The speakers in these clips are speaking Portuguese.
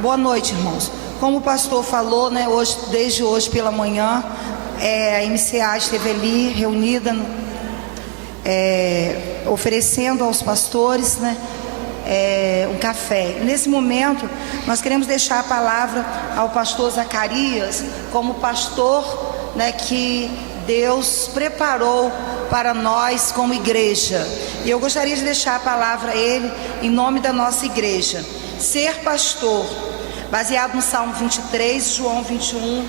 Boa noite, irmãos. Como o pastor falou, né, desde hoje pela manhã, a MCA esteve ali reunida, oferecendo aos pastores, né, um café. Nesse momento, nós queremos deixar a palavra ao pastor Zacarias, como pastor, né, que Deus preparou para nós como igreja. E eu gostaria de deixar a palavra a ele em nome da nossa igreja. Ser pastor, baseado no Salmo 23, João 21,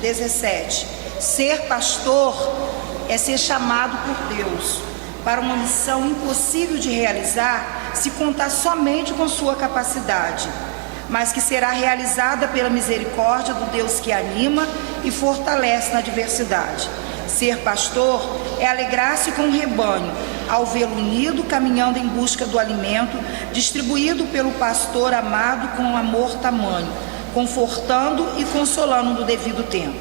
17. Ser pastor é ser chamado por Deus para uma missão impossível de realizar se contar somente com sua capacidade, mas que será realizada pela misericórdia do Deus que anima e fortalece na adversidade. Ser pastor é alegrar-se com o rebanho, ao vê-lo unido, caminhando em busca do alimento, distribuído pelo pastor amado com amor tamanho, confortando e consolando no devido tempo.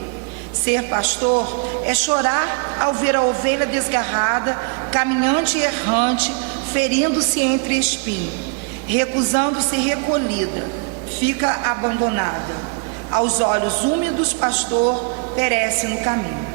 Ser pastor é chorar ao ver a ovelha desgarrada, caminhante e errante, ferindo-se entre espinhos, recusando-se recolhida, fica abandonada. Aos olhos úmidos, pastor perece no caminho.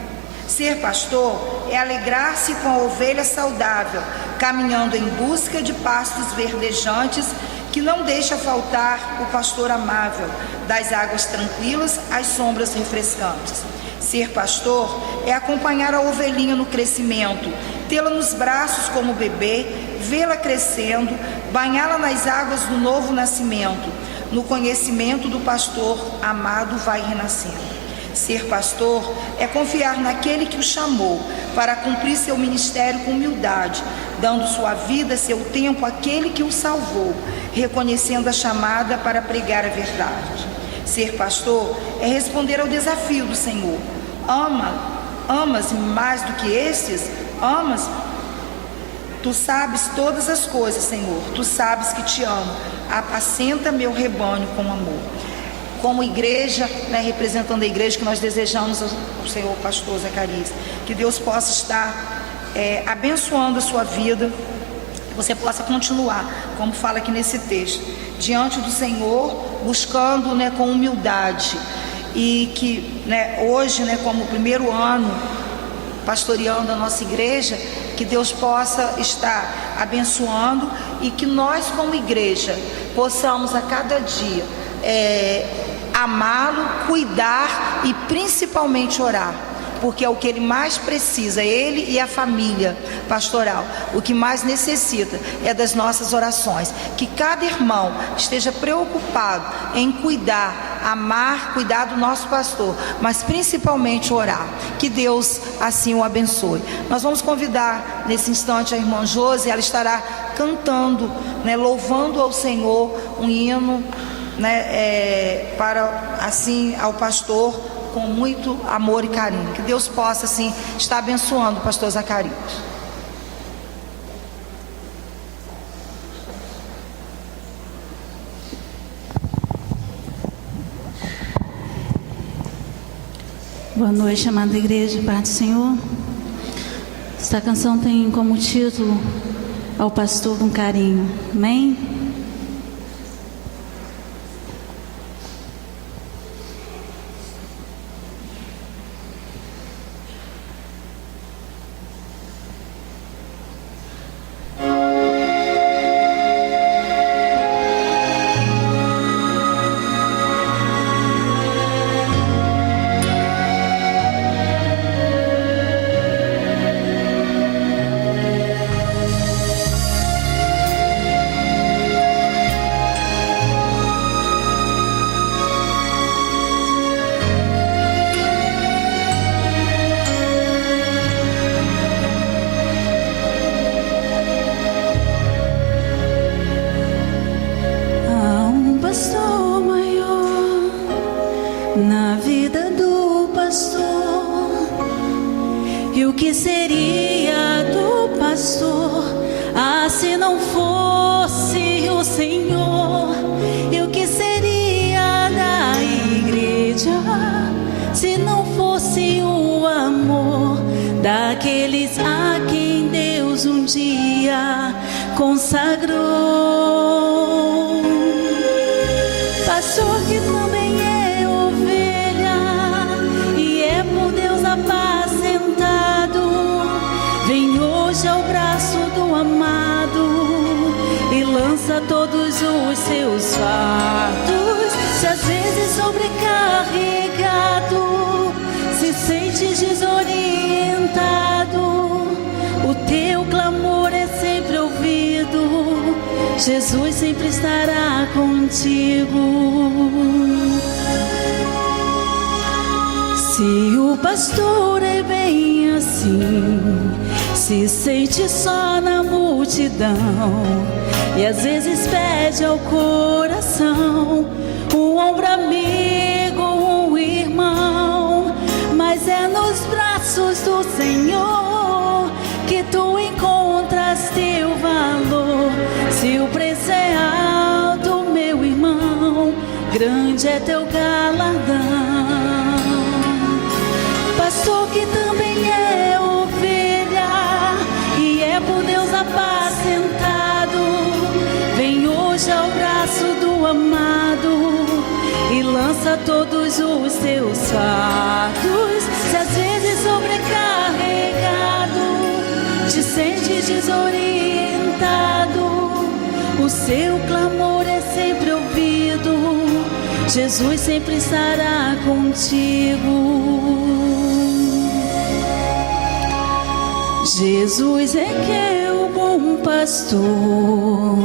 Ser pastor é alegrar-se com a ovelha saudável, caminhando em busca de pastos verdejantes, que não deixa faltar o pastor amável, das águas tranquilas às sombras refrescantes. Ser pastor é acompanhar a ovelhinha no crescimento, tê-la nos braços como bebê, vê-la crescendo, banhá-la nas águas do novo nascimento. No conhecimento do pastor amado vai renascendo. Ser pastor é confiar naquele que o chamou para cumprir seu ministério com humildade, dando sua vida, seu tempo àquele que o salvou, reconhecendo a chamada para pregar a verdade. Ser pastor é responder ao desafio do Senhor. Amas-me mais do que estes? Amas? Tu sabes todas as coisas, Senhor. Tu sabes que te amo. Apacenta meu rebanho com amor. Como igreja, né, representando a igreja, que nós desejamos ao Senhor pastor Zacarias, que Deus possa estar abençoando a sua vida, que você possa continuar, como fala aqui nesse texto, diante do Senhor, buscando, né, com humildade, e que, né, hoje, né, como o primeiro ano pastoreando a nossa igreja, que Deus possa estar abençoando e que nós como igreja possamos a cada dia amá-lo, cuidar e principalmente orar, porque é o que ele mais precisa, ele e a família pastoral. O que mais necessita é das nossas orações. Que cada irmão esteja preocupado em cuidar, amar, cuidar do nosso pastor, mas principalmente orar. Que Deus assim o abençoe. Nós vamos convidar nesse instante a irmã Josi, ela estará cantando, né, louvando ao Senhor um hino, né, para assim ao pastor, com muito amor e carinho. Que Deus possa assim estar abençoando o pastor Zacarias. Boa noite, amada igreja, paz do Senhor. Esta canção tem como título Ao Pastor com Carinho. Amém? Na vida do pastor, e o que seria do pastor, se não fosse o Senhor? E o que seria da igreja, se não fosse o amor daqueles a quem Deus um dia consagrou? pastor que também é ovelha e é por Deus apacentado, vem hoje ao braço do amado e lança todos os seus fardos. Se às vezes sobrecarregado, se sente desorientado, o teu clamor é sempre ouvido, Jesus sempre estará contigo. Se o pastor é bem assim, se sente só na multidão e às vezes pede ao coração um ombro amigo, um irmão, mas é nos braços do Senhor que tu encontras teu valor. Se o preço é alto, meu irmão, grande é teu galardão. Pastor que também é ovelha e é por Deus apacentado, vem hoje ao braço do amado e lança todos os teus fardos. Se às vezes sobrecarregado, te sente desorientado, o seu clamor é sempre ouvido, Jesus sempre estará contigo. Jesus é que é o bom pastor,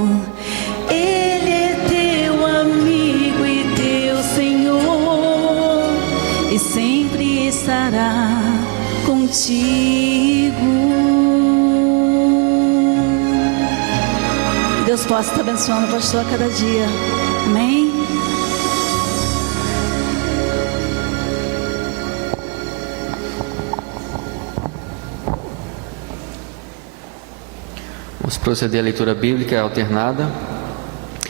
Ele é teu amigo e teu Senhor, e sempre estará contigo. Que Deus possa estar abençoando o pastor a cada dia. Amém? Vamos proceder à leitura bíblica alternada.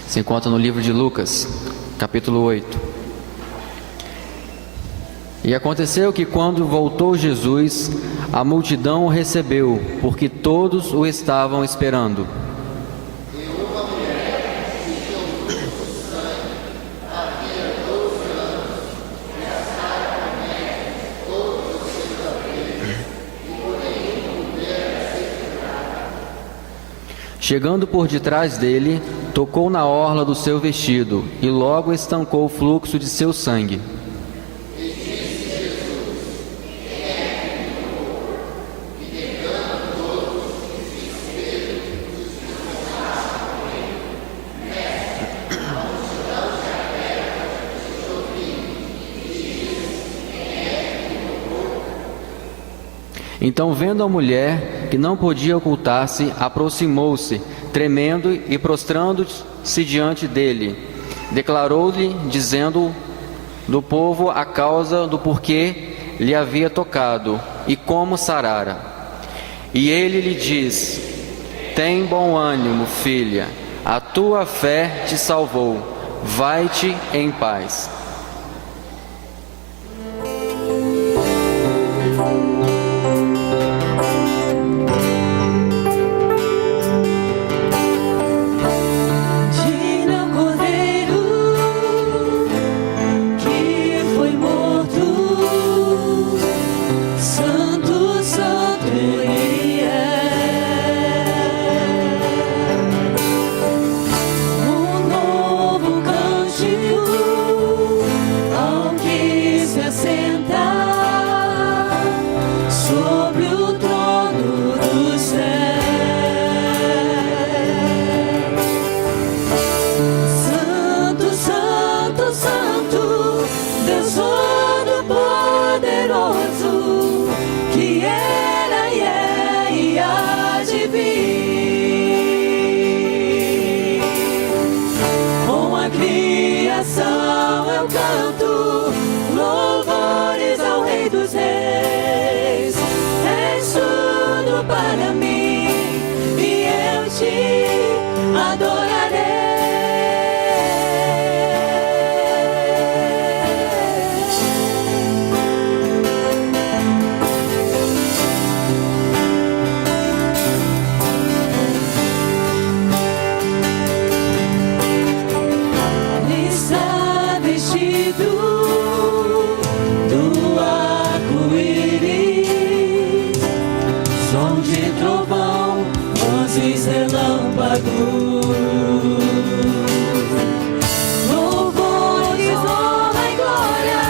Se encontra no livro de Lucas, capítulo 8. E aconteceu que quando voltou Jesus, a multidão o recebeu, porque todos o estavam esperando. Chegando por detrás dele, tocou na orla do seu vestido, e logo estancou o fluxo de seu sangue. Então, vendo a mulher, que não podia ocultar-se, aproximou-se, tremendo e prostrando-se diante dele. Declarou-lhe, dizendo do povo a causa do porquê lhe havia tocado e como sarara. E ele lhe diz: tem bom ânimo, filha, a tua fé te salvou, vai-te em paz. Um novo cântico sentido do arco-íris, som de trovão, luzes, relâmpagos. Louvores, honra e glória,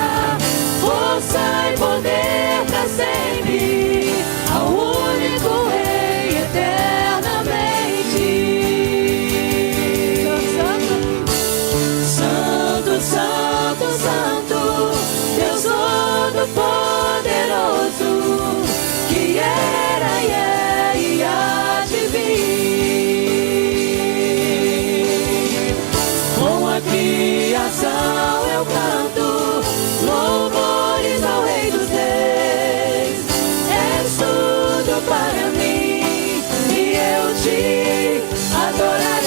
força e poder pra sempre, ao único Rei eternamente. Santo, Santo, Santo, Deus Todo-Poderoso, que era e é e há de vir. Com a criação eu canto louvores ao Rei dos Reis. És tudo para mim e eu te adorarei.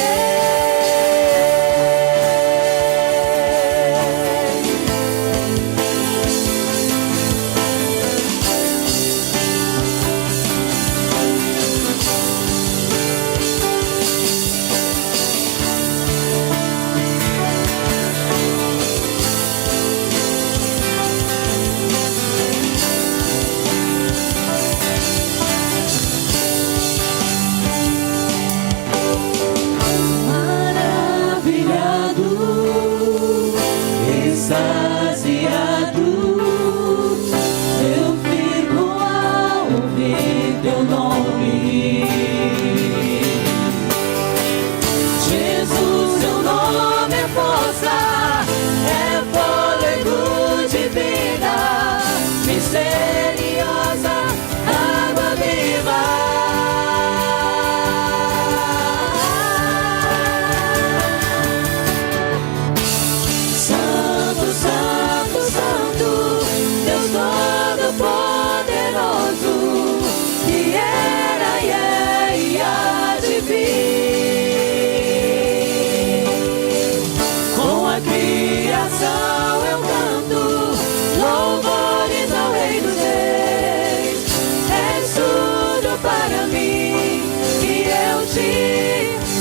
Maravilhado, extasiado, eu fico ao ouvir teu nome. Jesus, teu nome é força, é fôlego de vida, misteriosa água viva. Santo, Santo, Santo, Deus Todo-Poderoso, que era e é e há de vir. Com a criação eu canto louvores ao Rei dos Reis. És tudo para mim e eu te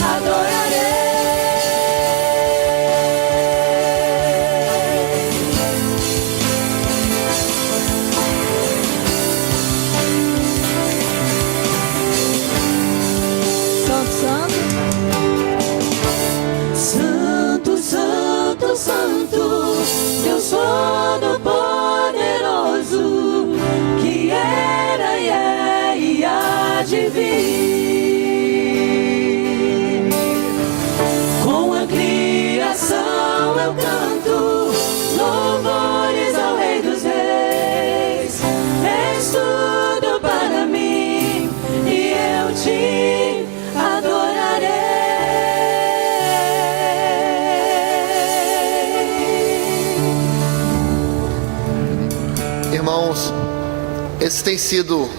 adorarei. Santo, Santo, Santo, Deus Todo-Poderoso, que era e é e há de vir. Com a criação eu canto louvores ao Rei dos Reis. És tudo para mim e eu te adorarei. Irmãos, esses têm sido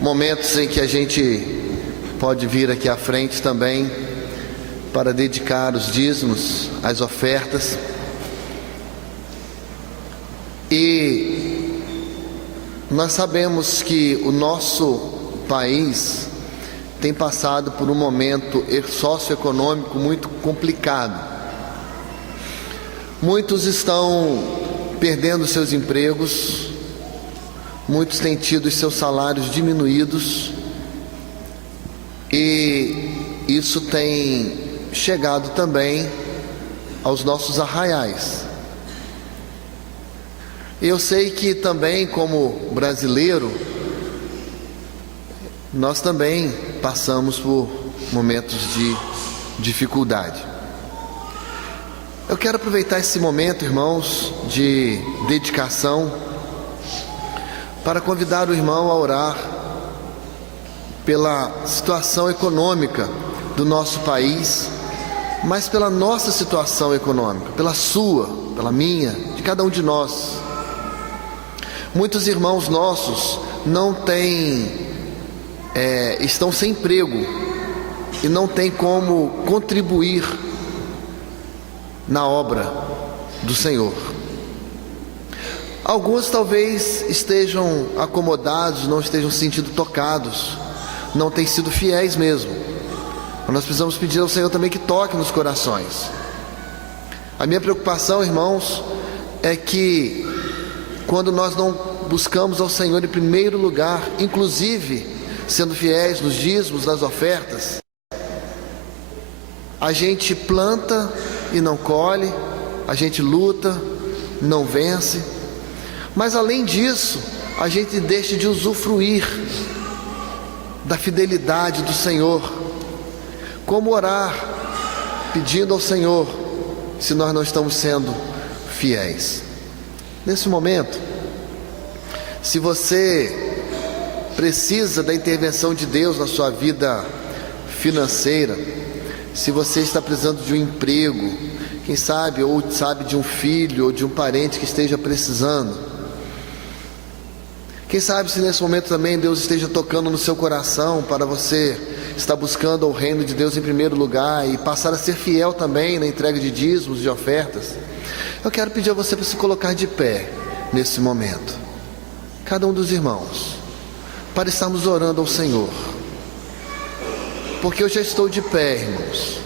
momentos em que a gente pode vir aqui à frente também para dedicar os dízimos, as ofertas. E nós sabemos que o nosso país tem passado por um momento socioeconômico muito complicado. Muitos estão perdendo seus empregos, muitos têm tido seus salários diminuídos, e isso tem chegado também aos nossos arraiais. Eu sei que também, como brasileiro, nós também passamos por momentos de dificuldade. Eu quero aproveitar esse momento, irmãos, de dedicação, para convidar o irmão a orar pela situação econômica do nosso país, mas pela nossa situação econômica, pela sua, pela minha, de cada um de nós. Muitos irmãos nossos não têm, estão sem emprego e não têm como contribuir na obra do Senhor. Alguns talvez estejam acomodados, não estejam se sentindo tocados, não têm sido fiéis mesmo. Nós precisamos pedir ao Senhor também que toque nos corações. A minha preocupação, irmãos, é que quando nós não buscamos ao Senhor em primeiro lugar, inclusive sendo fiéis nos dízimos, nas ofertas, a gente planta e não colhe, a gente luta, não vence, mas além disso, a gente deixa de usufruir da fidelidade do Senhor. Como orar pedindo ao Senhor se nós não estamos sendo fiéis? Nesse momento, se você precisa da intervenção de Deus na sua vida financeira, se você está precisando de um emprego, quem sabe, ou sabe de um filho ou de um parente que esteja precisando, quem sabe se nesse momento também Deus esteja tocando no seu coração para você estar buscando o reino de Deus em primeiro lugar e passar a ser fiel também na entrega de dízimos, de ofertas. Eu quero pedir a você para se colocar de pé nesse momento, cada um dos irmãos, para estarmos orando ao Senhor, porque eu já estou de pé, irmãos,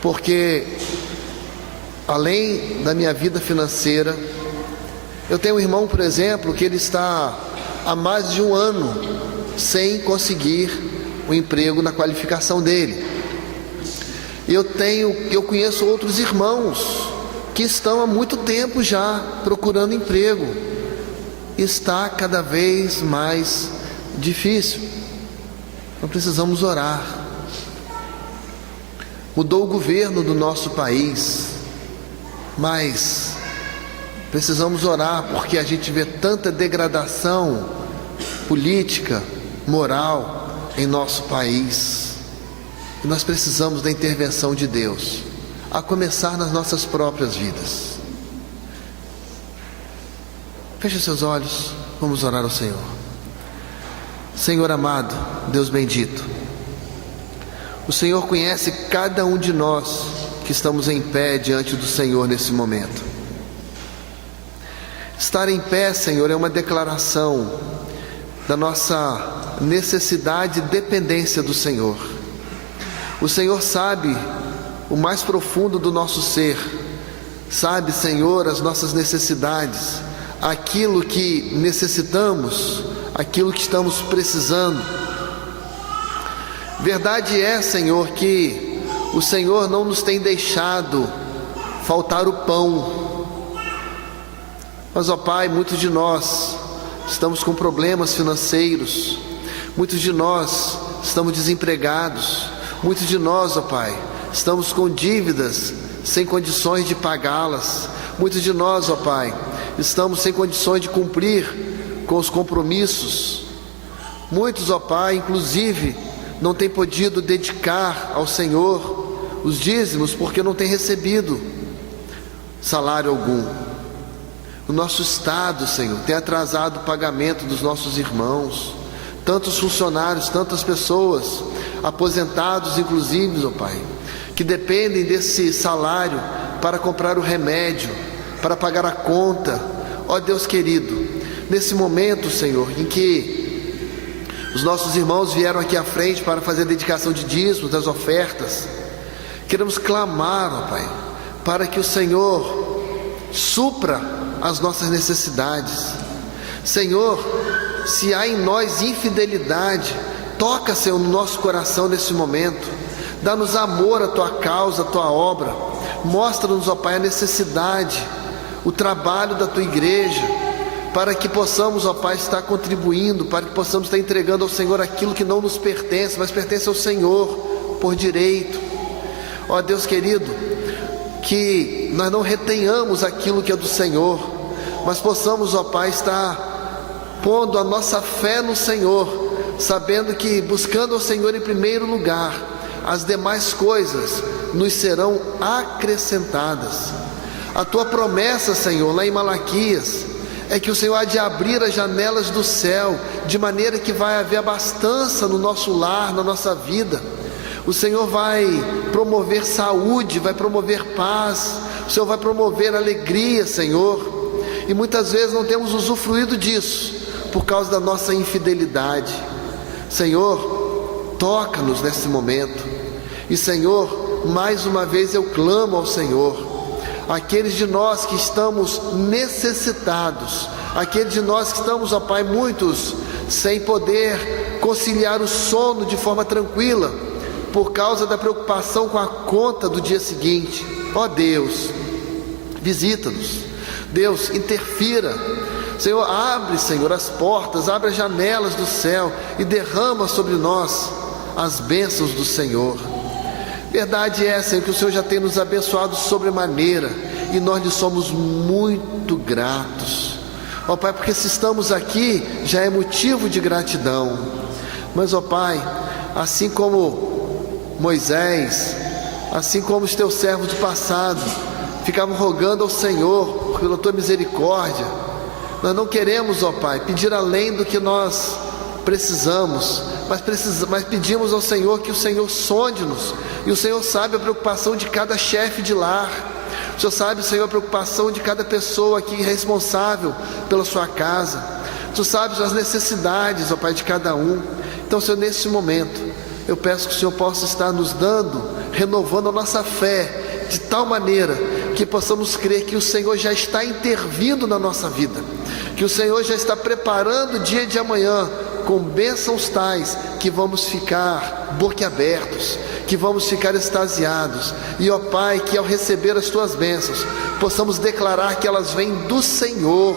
porque além da minha vida financeira, eu tenho um irmão, por exemplo, que ele está há mais de um ano sem conseguir um emprego na qualificação dele. Eu conheço outros irmãos que estão há muito tempo já procurando emprego. Está cada vez mais difícil. Então precisamos orar. Mudou o governo do nosso país, mas precisamos orar porque a gente vê tanta degradação política, moral em nosso país. E nós precisamos da intervenção de Deus, a começar nas nossas próprias vidas. Feche seus olhos, vamos orar ao Senhor. Senhor amado, Deus bendito, o Senhor conhece cada um de nós que estamos em pé diante do Senhor nesse momento. Estar em pé, Senhor, é uma declaração da nossa necessidade e dependência do Senhor. O Senhor sabe o mais profundo do nosso ser, sabe, Senhor, as nossas necessidades, aquilo que necessitamos, aquilo que estamos precisando. Verdade é, Senhor, que o Senhor não nos tem deixado faltar o pão. Mas, ó Pai, muitos de nós estamos com problemas financeiros, muitos de nós estamos desempregados, muitos de nós, ó Pai, estamos com dívidas sem condições de pagá-las, muitos de nós, ó Pai, estamos sem condições de cumprir com os compromissos. Muitos, ó Pai, inclusive, não têm podido dedicar ao Senhor os dízimos porque não têm recebido salário algum. O nosso Estado, Senhor, tem atrasado o pagamento dos nossos irmãos, tantos funcionários, tantas pessoas, aposentados inclusive, ó Pai, que dependem desse salário para comprar o remédio, para pagar a conta. Ó Deus querido, nesse momento, Senhor, em que os nossos irmãos vieram aqui à frente para fazer a dedicação de dízimos, das ofertas, queremos clamar, ó Pai, para que o Senhor supra as nossas necessidades. Senhor, se há em nós infidelidade, toca, Senhor, no nosso coração nesse momento, dá-nos amor à Tua causa, à Tua obra, mostra-nos, ó Pai, a necessidade, o trabalho da Tua igreja, para que possamos, ó Pai, estar contribuindo, para que possamos estar entregando ao Senhor aquilo que não nos pertence, mas pertence ao Senhor por direito. Ó Deus querido, que nós não retenhamos aquilo que é do Senhor, mas possamos, ó Pai, estar pondo a nossa fé no Senhor, sabendo que buscando ao Senhor em primeiro lugar, as demais coisas nos serão acrescentadas. A Tua promessa, Senhor, lá em Malaquias, é que o Senhor há de abrir as janelas do céu, de maneira que vai haver abastança no nosso lar, na nossa vida. O Senhor vai promover saúde, vai promover paz, o Senhor vai promover alegria, Senhor. E muitas vezes não temos usufruído disso, por causa da nossa infidelidade. Senhor, toca-nos nesse momento. E Senhor, mais uma vez eu clamo ao Senhor. Aqueles de nós que estamos necessitados, aqueles de nós que estamos, ó Pai, muitos sem poder conciliar o sono de forma tranquila, por causa da preocupação com a conta do dia seguinte. Ó Deus, visita-nos. Deus, interfira. Senhor, abre, Senhor, as portas, abre as janelas do céu e derrama sobre nós as bênçãos do Senhor. Verdade é, Senhor, que o Senhor já tem nos abençoado sobremaneira e nós lhe somos muito gratos. Ó Pai, porque se estamos aqui já é motivo de gratidão. Mas, ó Pai, assim como Moisés, assim como os teus servos do passado ficavam rogando ao Senhor pela tua misericórdia, nós não queremos, ó Pai, pedir além do que nós precisamos, mas pedimos ao Senhor que o Senhor sonde-nos. E o Senhor sabe a preocupação de cada chefe de lar. O Senhor sabe, Senhor, a preocupação de cada pessoa aqui responsável pela sua casa. O Senhor sabe as necessidades, ó Pai, de cada um. Então, Senhor, nesse momento, eu peço que o Senhor possa estar nos dando, renovando a nossa fé, de tal maneira que possamos crer que o Senhor já está intervindo na nossa vida, que o Senhor já está preparando o dia de amanhã com bênçãos tais que vamos ficar boquiabertos, que vamos ficar extasiados. E ó Pai, que ao receber as tuas bênçãos possamos declarar que elas vêm do Senhor,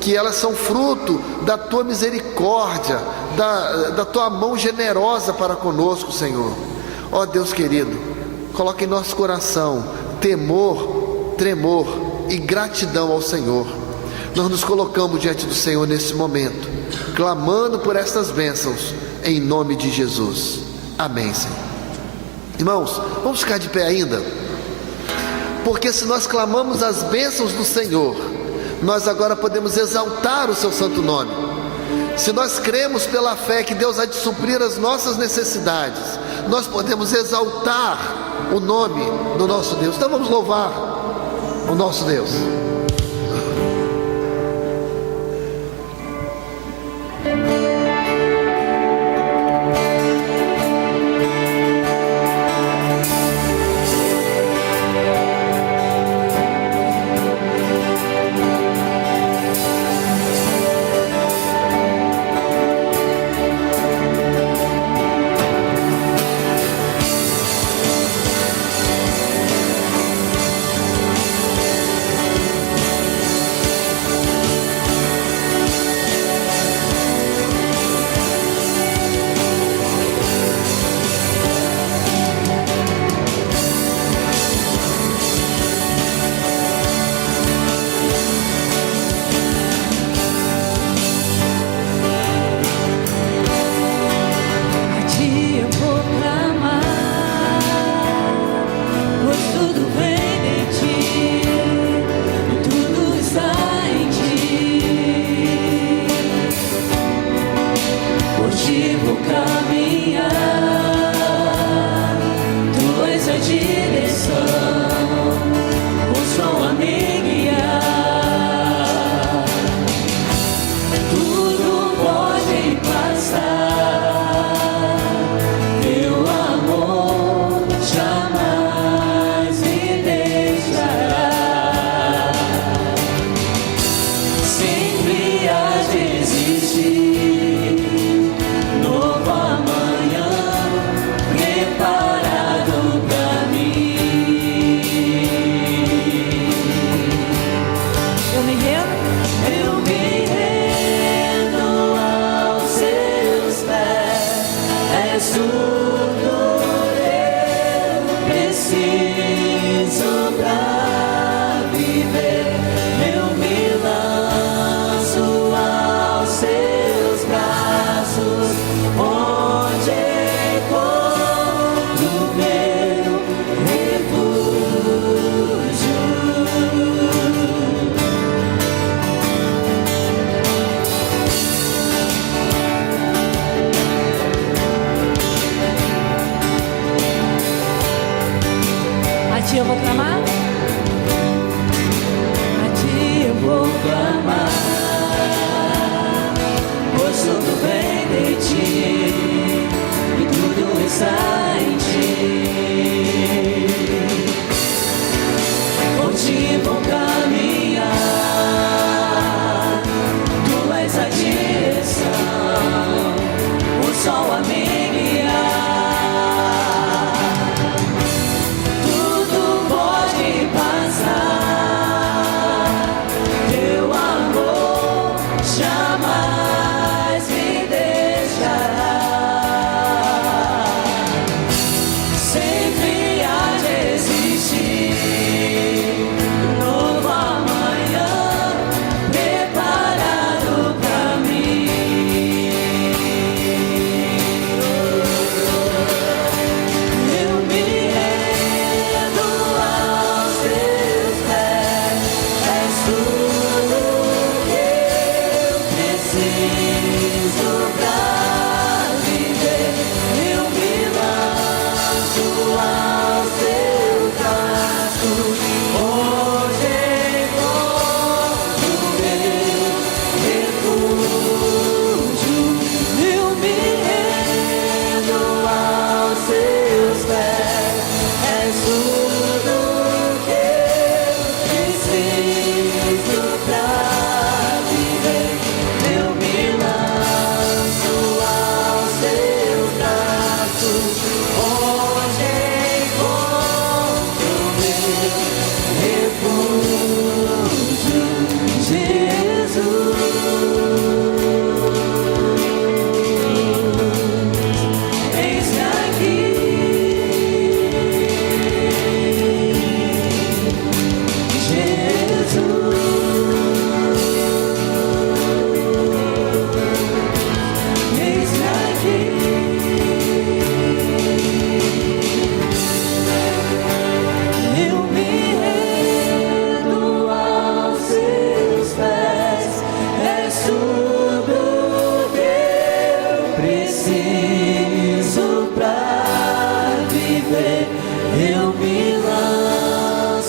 que elas são fruto da tua misericórdia, da tua mão generosa para conosco, Senhor. Ó Deus querido, coloca em nosso coração temor, tremor e gratidão ao Senhor. Nós nos colocamos diante do Senhor nesse momento, clamando por estas bênçãos, em nome de Jesus. Amém, Senhor. Irmãos, vamos ficar de pé ainda, porque se nós clamamos as bênçãos do Senhor, nós agora podemos exaltar o seu santo nome. Se nós cremos pela fé que Deus há de suprir as nossas necessidades, nós podemos exaltar o nome do nosso Deus. Então vamos louvar o nosso Deus.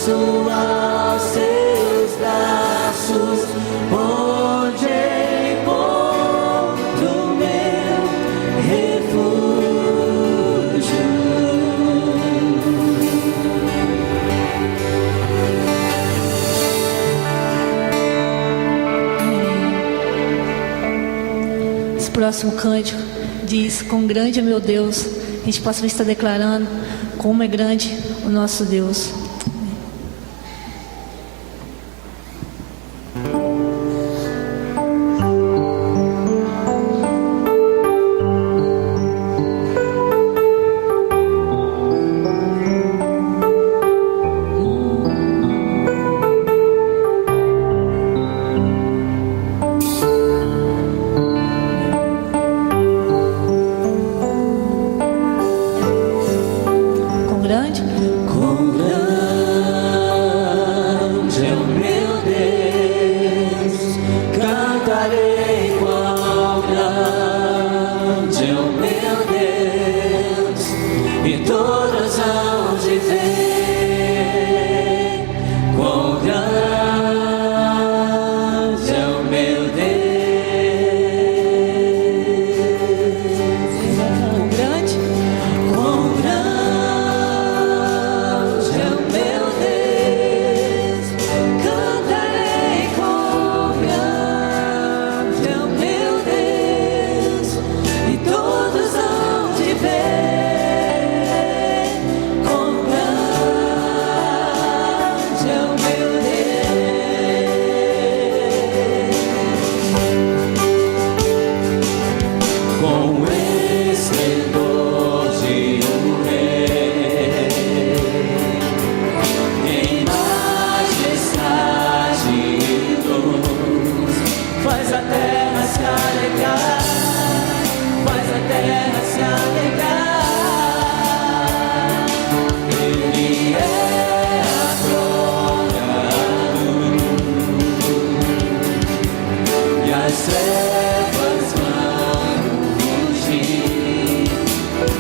aos seus braços, onde encontro meu refúgio. Esse próximo cântico diz: quão grande é meu Deus. A gente possa estar declarando como é grande o nosso Deus. Quão grande? Quão grande é o meu Deus, cantarei quão grande é o meu Deus, e todos hão de ver quão grande é o meu Deus. Quão grande? Quão grande é o meu Deus, cantarei quão grande é o meu Deus, e todos hão de ver quão grande é o meu Deus. Com o esplendor de um rei, em majestade e luz, faz a terra se alegrar, faz a terra se alegrar. Ele é a glória e as trevas vão fugir,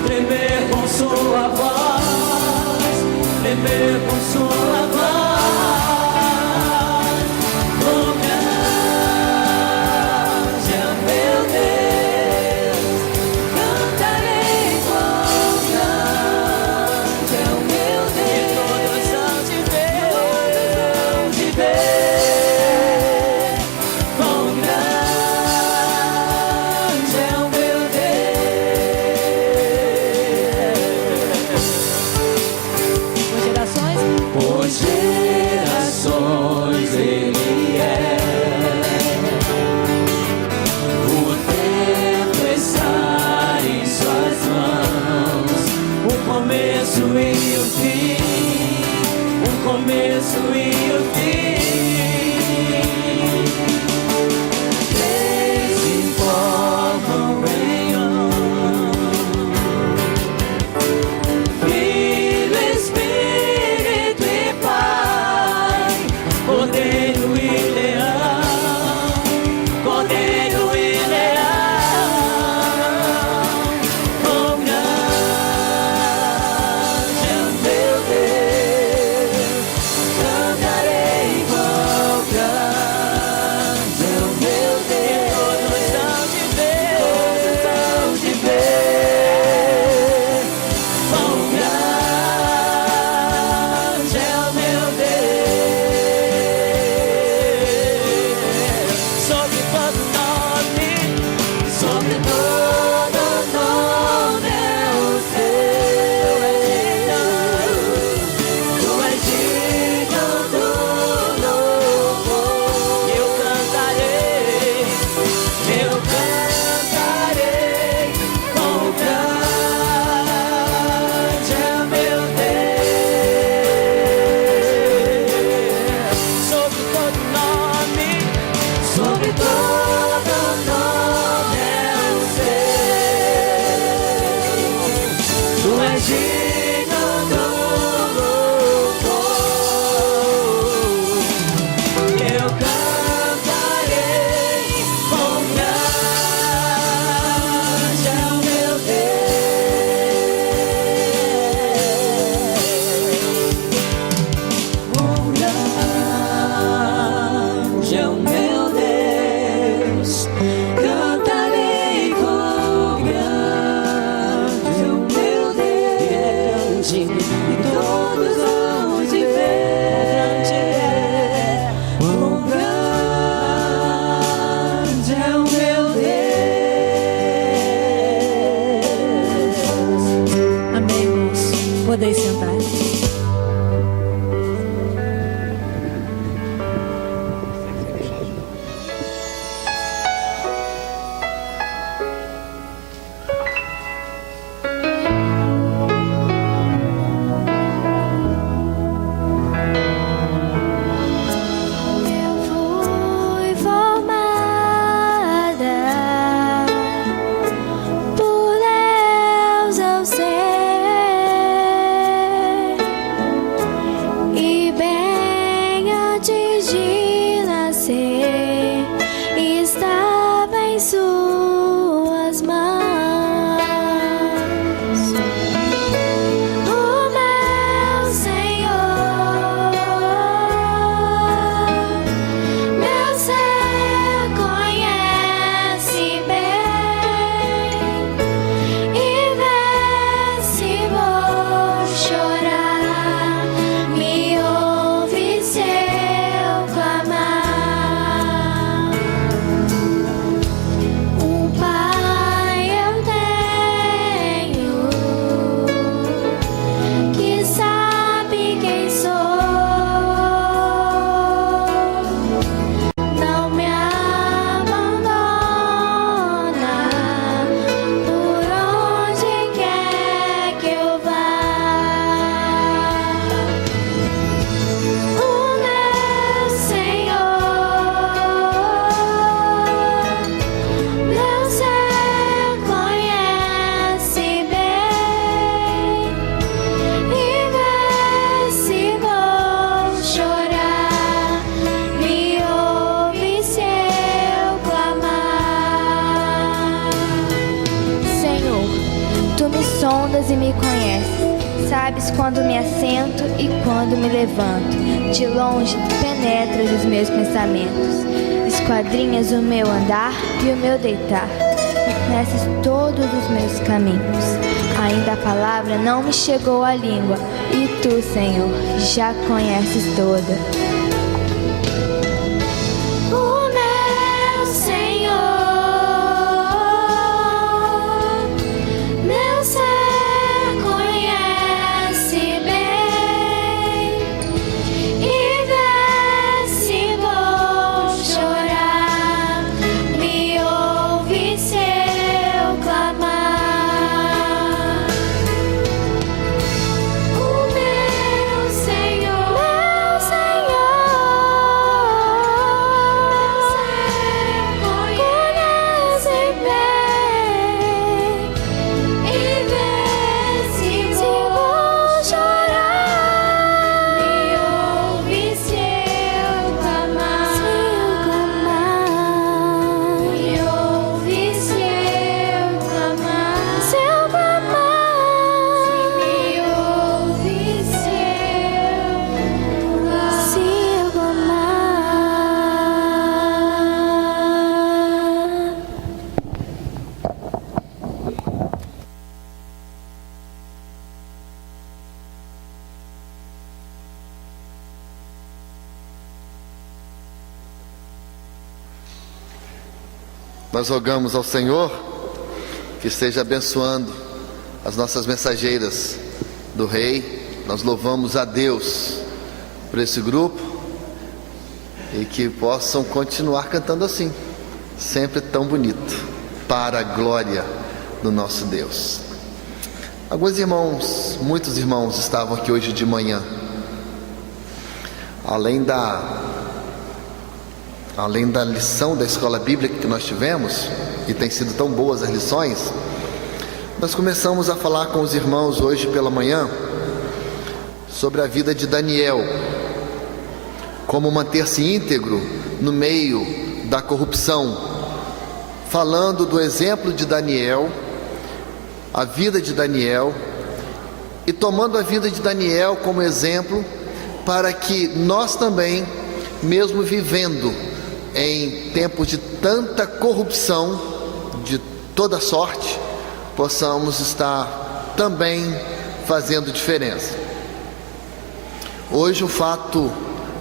tremer com sua voz, tremer com sua voz. Quão grande é o meu Deus, cantarei quão grande é o meu Deus, e todos hão de ver quão grande é o meu Deus. Por gerações? Por gerações Ele é, o tempo está em suas mãos, o começo e o fim, o começo e o fim. Eles se formam em Filho, Espírito e Pai, Cordeiro e Leão, Cordeiro e Leão. Quão grande é o meu Deus, cantarei e me conheces. Sabes quando me assento e quando me levanto. De longe penetras os meus pensamentos. Esquadrinhas o meu andar e o meu deitar. Conheces todos os meus caminhos. Ainda a palavra não me chegou à língua. E tu, Senhor, já conheces toda. Nós rogamos ao Senhor que esteja abençoando as nossas mensageiras do Rei. Nós louvamos a Deus por esse grupo e que possam continuar cantando assim, sempre tão bonito, para a glória do nosso Deus. Alguns irmãos, muitos irmãos estavam aqui hoje de manhã. Além da lição da escola bíblica que nós tivemos, e tem sido tão boas as lições, nós começamos a falar com os irmãos hoje pela manhã sobre a vida de Daniel, como manter-se íntegro no meio da corrupção, falando do exemplo de Daniel, a vida de Daniel, e tomando a vida de Daniel como exemplo para que nós também, mesmo vivendo em tempos de tanta corrupção de toda sorte, possamos estar também fazendo diferença. Hoje um fato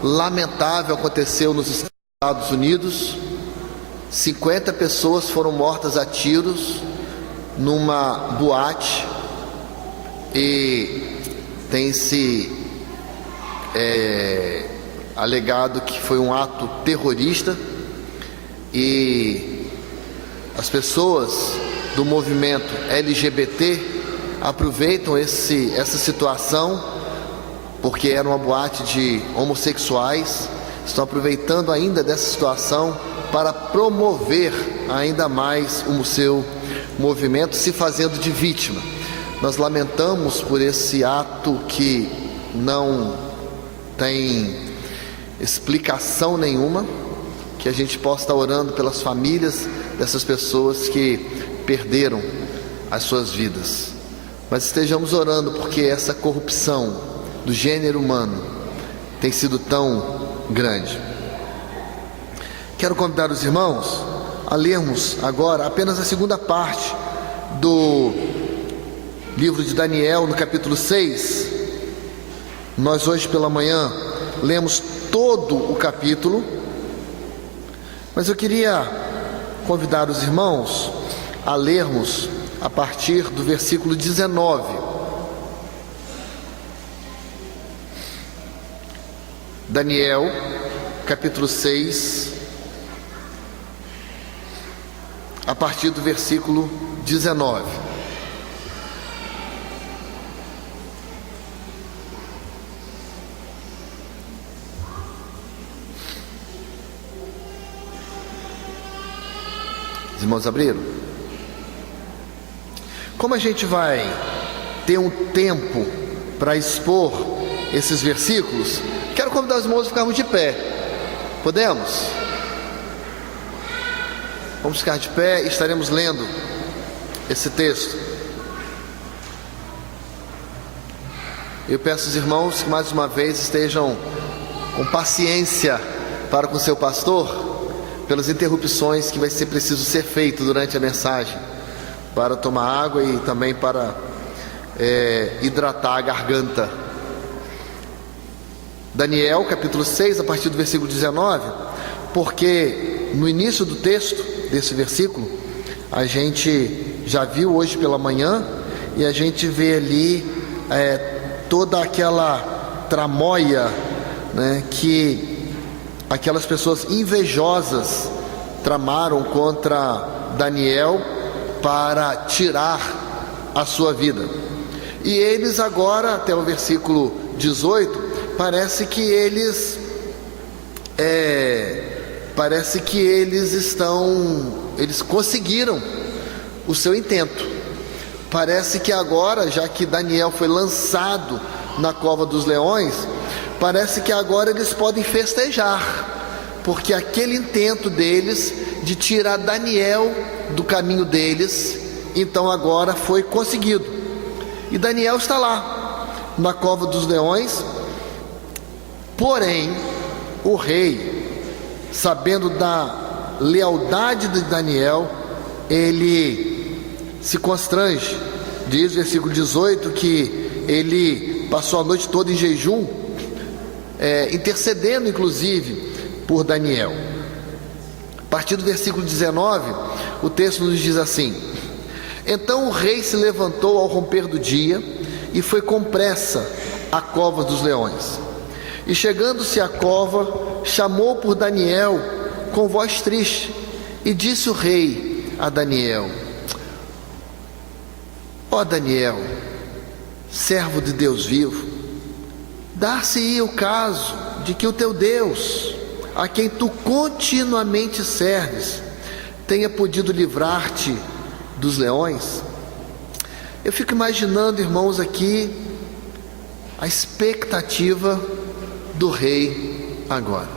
lamentável aconteceu nos Estados Unidos. 50 pessoas foram mortas a tiros numa boate e tem-se alegado que foi um ato terrorista, e as pessoas do movimento LGBT aproveitam essa situação, porque era uma boate de homossexuais, estão aproveitando ainda dessa situação para promover ainda mais o seu movimento, se fazendo de vítima. Nós lamentamos por esse ato que não tem explicação nenhuma, que a gente possa estar orando pelas famílias dessas pessoas que perderam as suas vidas, mas estejamos orando porque essa corrupção do gênero humano tem sido tão grande. Quero convidar os irmãos a lermos agora apenas a segunda parte do livro de Daniel, no capítulo 6. Nós hoje pela manhã lemos todo o capítulo, mas eu queria convidar os irmãos a lermos a partir do versículo 19. Daniel, capítulo 6, a partir do versículo 19. Os irmãos abriram? Como a gente vai ter um tempo para expor esses versículos, quero convidar os irmãos a ficarmos de pé. Podemos? Vamos ficar de pé e estaremos lendo esse texto. Eu peço aos irmãos que mais uma vez estejam com paciência para com seu pastor, pelas interrupções que vai ser preciso ser feito durante a mensagem, para tomar água e também para hidratar a garganta. Daniel capítulo 6, a partir do versículo 19, porque no início do texto desse versículo, a gente já viu hoje pela manhã, e a gente vê ali toda aquela tramóia, né, que aquelas pessoas invejosas tramaram contra Daniel para tirar a sua vida. E eles agora, até o versículo 18, parece que eles conseguiram o seu intento. Parece que agora, já que Daniel foi lançado na cova dos leões, parece que agora eles podem festejar, porque aquele intento deles de tirar Daniel do caminho deles, então agora foi conseguido. E Daniel está lá na cova dos leões. Porém, o rei, sabendo da lealdade de Daniel, ele se constrange. Diz o versículo 18 que ele passou a noite toda em jejum, intercedendo inclusive por Daniel. A partir do versículo 19, o texto nos diz assim: então o rei se levantou ao romper do dia e foi com pressa à cova dos leões. E chegando-se à cova, chamou por Daniel com voz triste, e disse o rei a Daniel: ó Daniel, servo de Deus vivo, dar-se-ia o caso de que o teu Deus, a quem tu continuamente serves, tenha podido livrar-te dos leões? Eu fico imaginando, irmãos, aqui a expectativa do rei agora.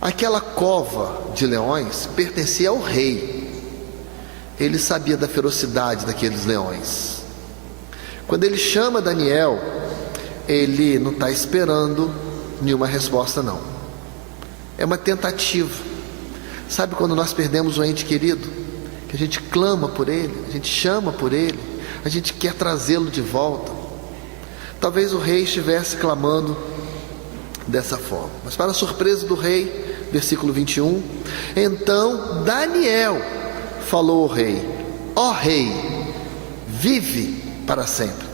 Aquela cova de leões pertencia ao rei. Ele sabia da ferocidade daqueles leões. Quando ele chama Daniel, ele não está esperando nenhuma resposta, não. É uma tentativa. Sabe quando nós perdemos um ente querido, que a gente clama por ele, a gente chama por ele, a gente quer trazê-lo de volta? Talvez o rei estivesse clamando dessa forma. Mas para a surpresa do rei, versículo 21, então Daniel falou ao rei: ó rei, vive para sempre.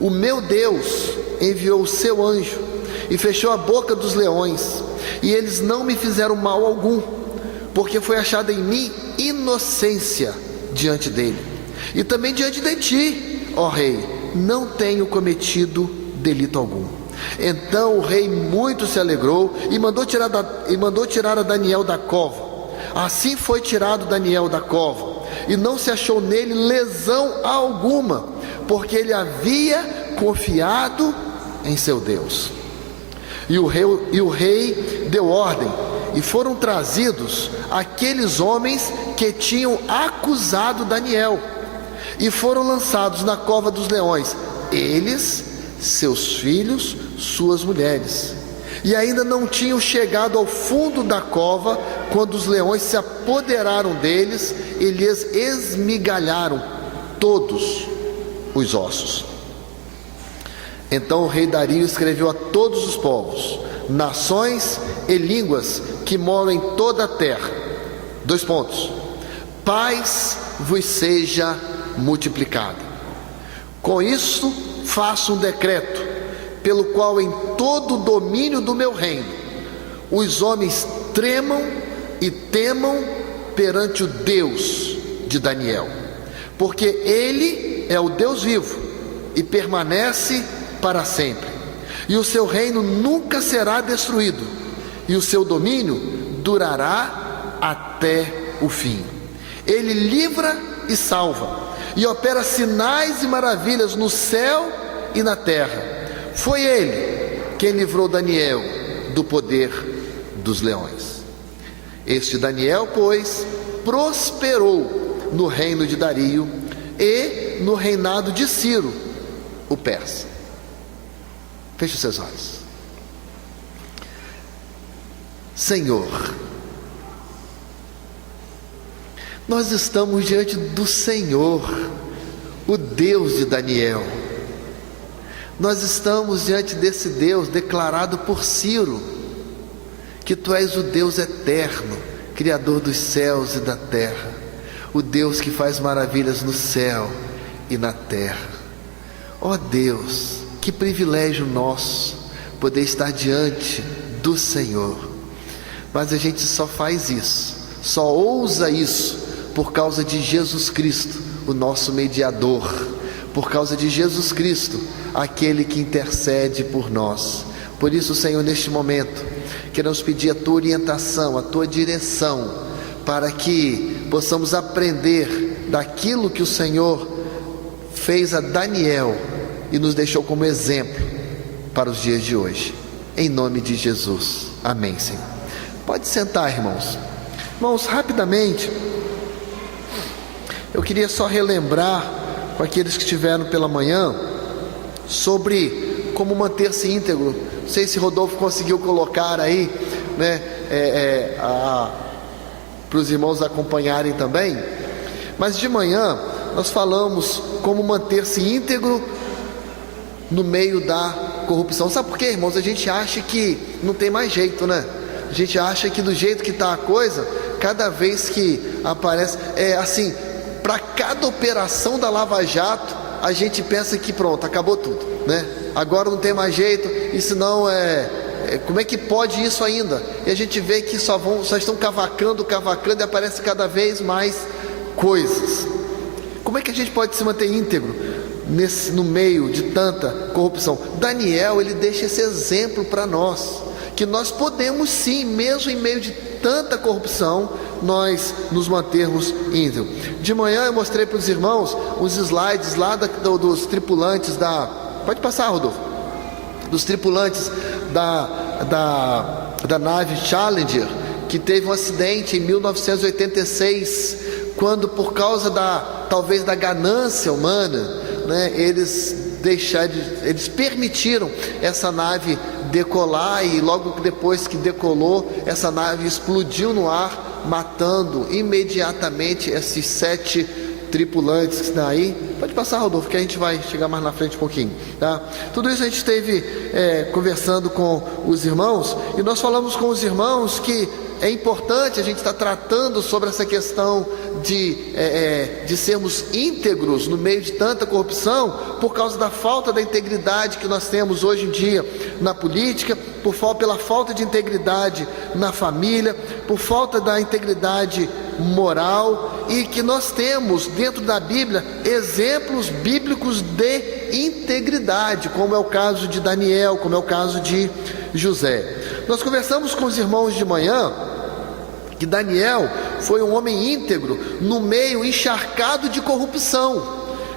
O meu Deus enviou o seu anjo e fechou a boca dos leões, e eles não me fizeram mal algum, porque foi achada em mim inocência diante dele, e também diante de ti, ó rei, não tenho cometido delito algum. Então o rei muito se alegrou e mandou tirar a Daniel da cova. Assim foi tirado Daniel da cova, e não se achou nele lesão alguma, porque ele havia confiado em seu Deus. E o rei deu ordem, e foram trazidos aqueles homens que tinham acusado Daniel, e foram lançados na cova dos leões, eles, seus filhos, suas mulheres. E ainda não tinham chegado ao fundo da cova, quando os leões se apoderaram deles e lhes esmigalharam todos os ossos. Então o rei Dario escreveu a todos os povos, nações e línguas que moram em toda a terra. : paz vos seja multiplicada. Com isso faço um decreto, pelo qual em todo o domínio do meu reino os homens tremam e temam perante o Deus de Daniel, porque ele é o Deus vivo e permanece para sempre, e o seu reino nunca será destruído, e o seu domínio durará até o fim. Ele livra e salva, e opera sinais e maravilhas no céu e na terra. Foi ele quem livrou Daniel do poder dos leões. Este Daniel, pois, prosperou no reino de Dario e no reinado de Ciro, o persa. Feche os seus olhos. Senhor, nós estamos diante do Senhor, o Deus de Daniel. Nós estamos diante desse Deus declarado por Ciro, que Tu és o Deus eterno, Criador dos céus e da terra, o Deus que faz maravilhas no céu e na terra. Ó Deus, que privilégio nosso poder estar diante do Senhor. Mas a gente só faz isso, só ousa isso por causa de Jesus Cristo, o nosso mediador, por causa de Jesus Cristo, aquele que intercede por nós. Por isso, Senhor, neste momento, queremos pedir a Tua orientação, a Tua direção, para que possamos aprender daquilo que o Senhor fez a Daniel e nos deixou como exemplo para os dias de hoje. Em nome de Jesus. Amém, Senhor. Pode sentar, irmãos. Irmãos, rapidamente, eu queria só relembrar com aqueles que estiveram pela manhã sobre como manter-se íntegro. Não sei se Rodolfo conseguiu colocar aí, né, para os irmãos acompanharem também. Mas de manhã nós falamos como manter-se íntegro no meio da corrupção. Sabe por quê, irmãos? A gente acha que não tem mais jeito, né? A gente acha que do jeito que está a coisa, cada vez que aparece, assim, para cada operação da Lava Jato, a gente pensa que pronto, acabou tudo, né? Agora não tem mais jeito, e senão como é que pode isso ainda? E a gente vê que só estão cavacando, e aparece cada vez mais coisas. Como é que a gente pode se manter íntegro no meio de tanta corrupção? Daniel, ele deixa esse exemplo para nós, que nós podemos sim, mesmo em meio de tanta corrupção, nós nos mantermos íntegros. De manhã eu mostrei para os irmãos os slides lá dos tripulantes pode passar, Rodolfo, dos tripulantes da nave Challenger, que teve um acidente em 1986, quando por causa talvez da ganância humana, né, eles permitiram essa nave decolar, e logo depois que decolou, essa nave explodiu no ar, matando imediatamente esses 7 tripulantes que estão aí. Pode passar, Rodolfo, que a gente vai chegar mais na frente um pouquinho, tá? Tudo isso a gente esteve conversando com os irmãos, e nós falamos com os irmãos que é importante a gente estar tratando sobre essa questão de sermos íntegros no meio de tanta corrupção, por causa da falta da integridade que nós temos hoje em dia na política, pela falta de integridade na família, por falta da integridade moral, e que nós temos dentro da Bíblia exemplos bíblicos de integridade, como é o caso de Daniel, como é o caso de José. Nós conversamos com os irmãos de manhã que Daniel foi um homem íntegro no meio encharcado de corrupção.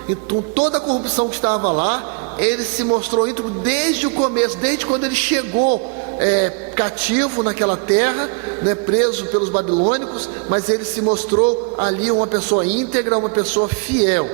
Então toda a corrupção que estava lá, ele se mostrou íntegro desde o começo, desde quando ele chegou cativo naquela terra, né, preso pelos babilônicos, mas ele se mostrou ali uma pessoa íntegra, uma pessoa fiel.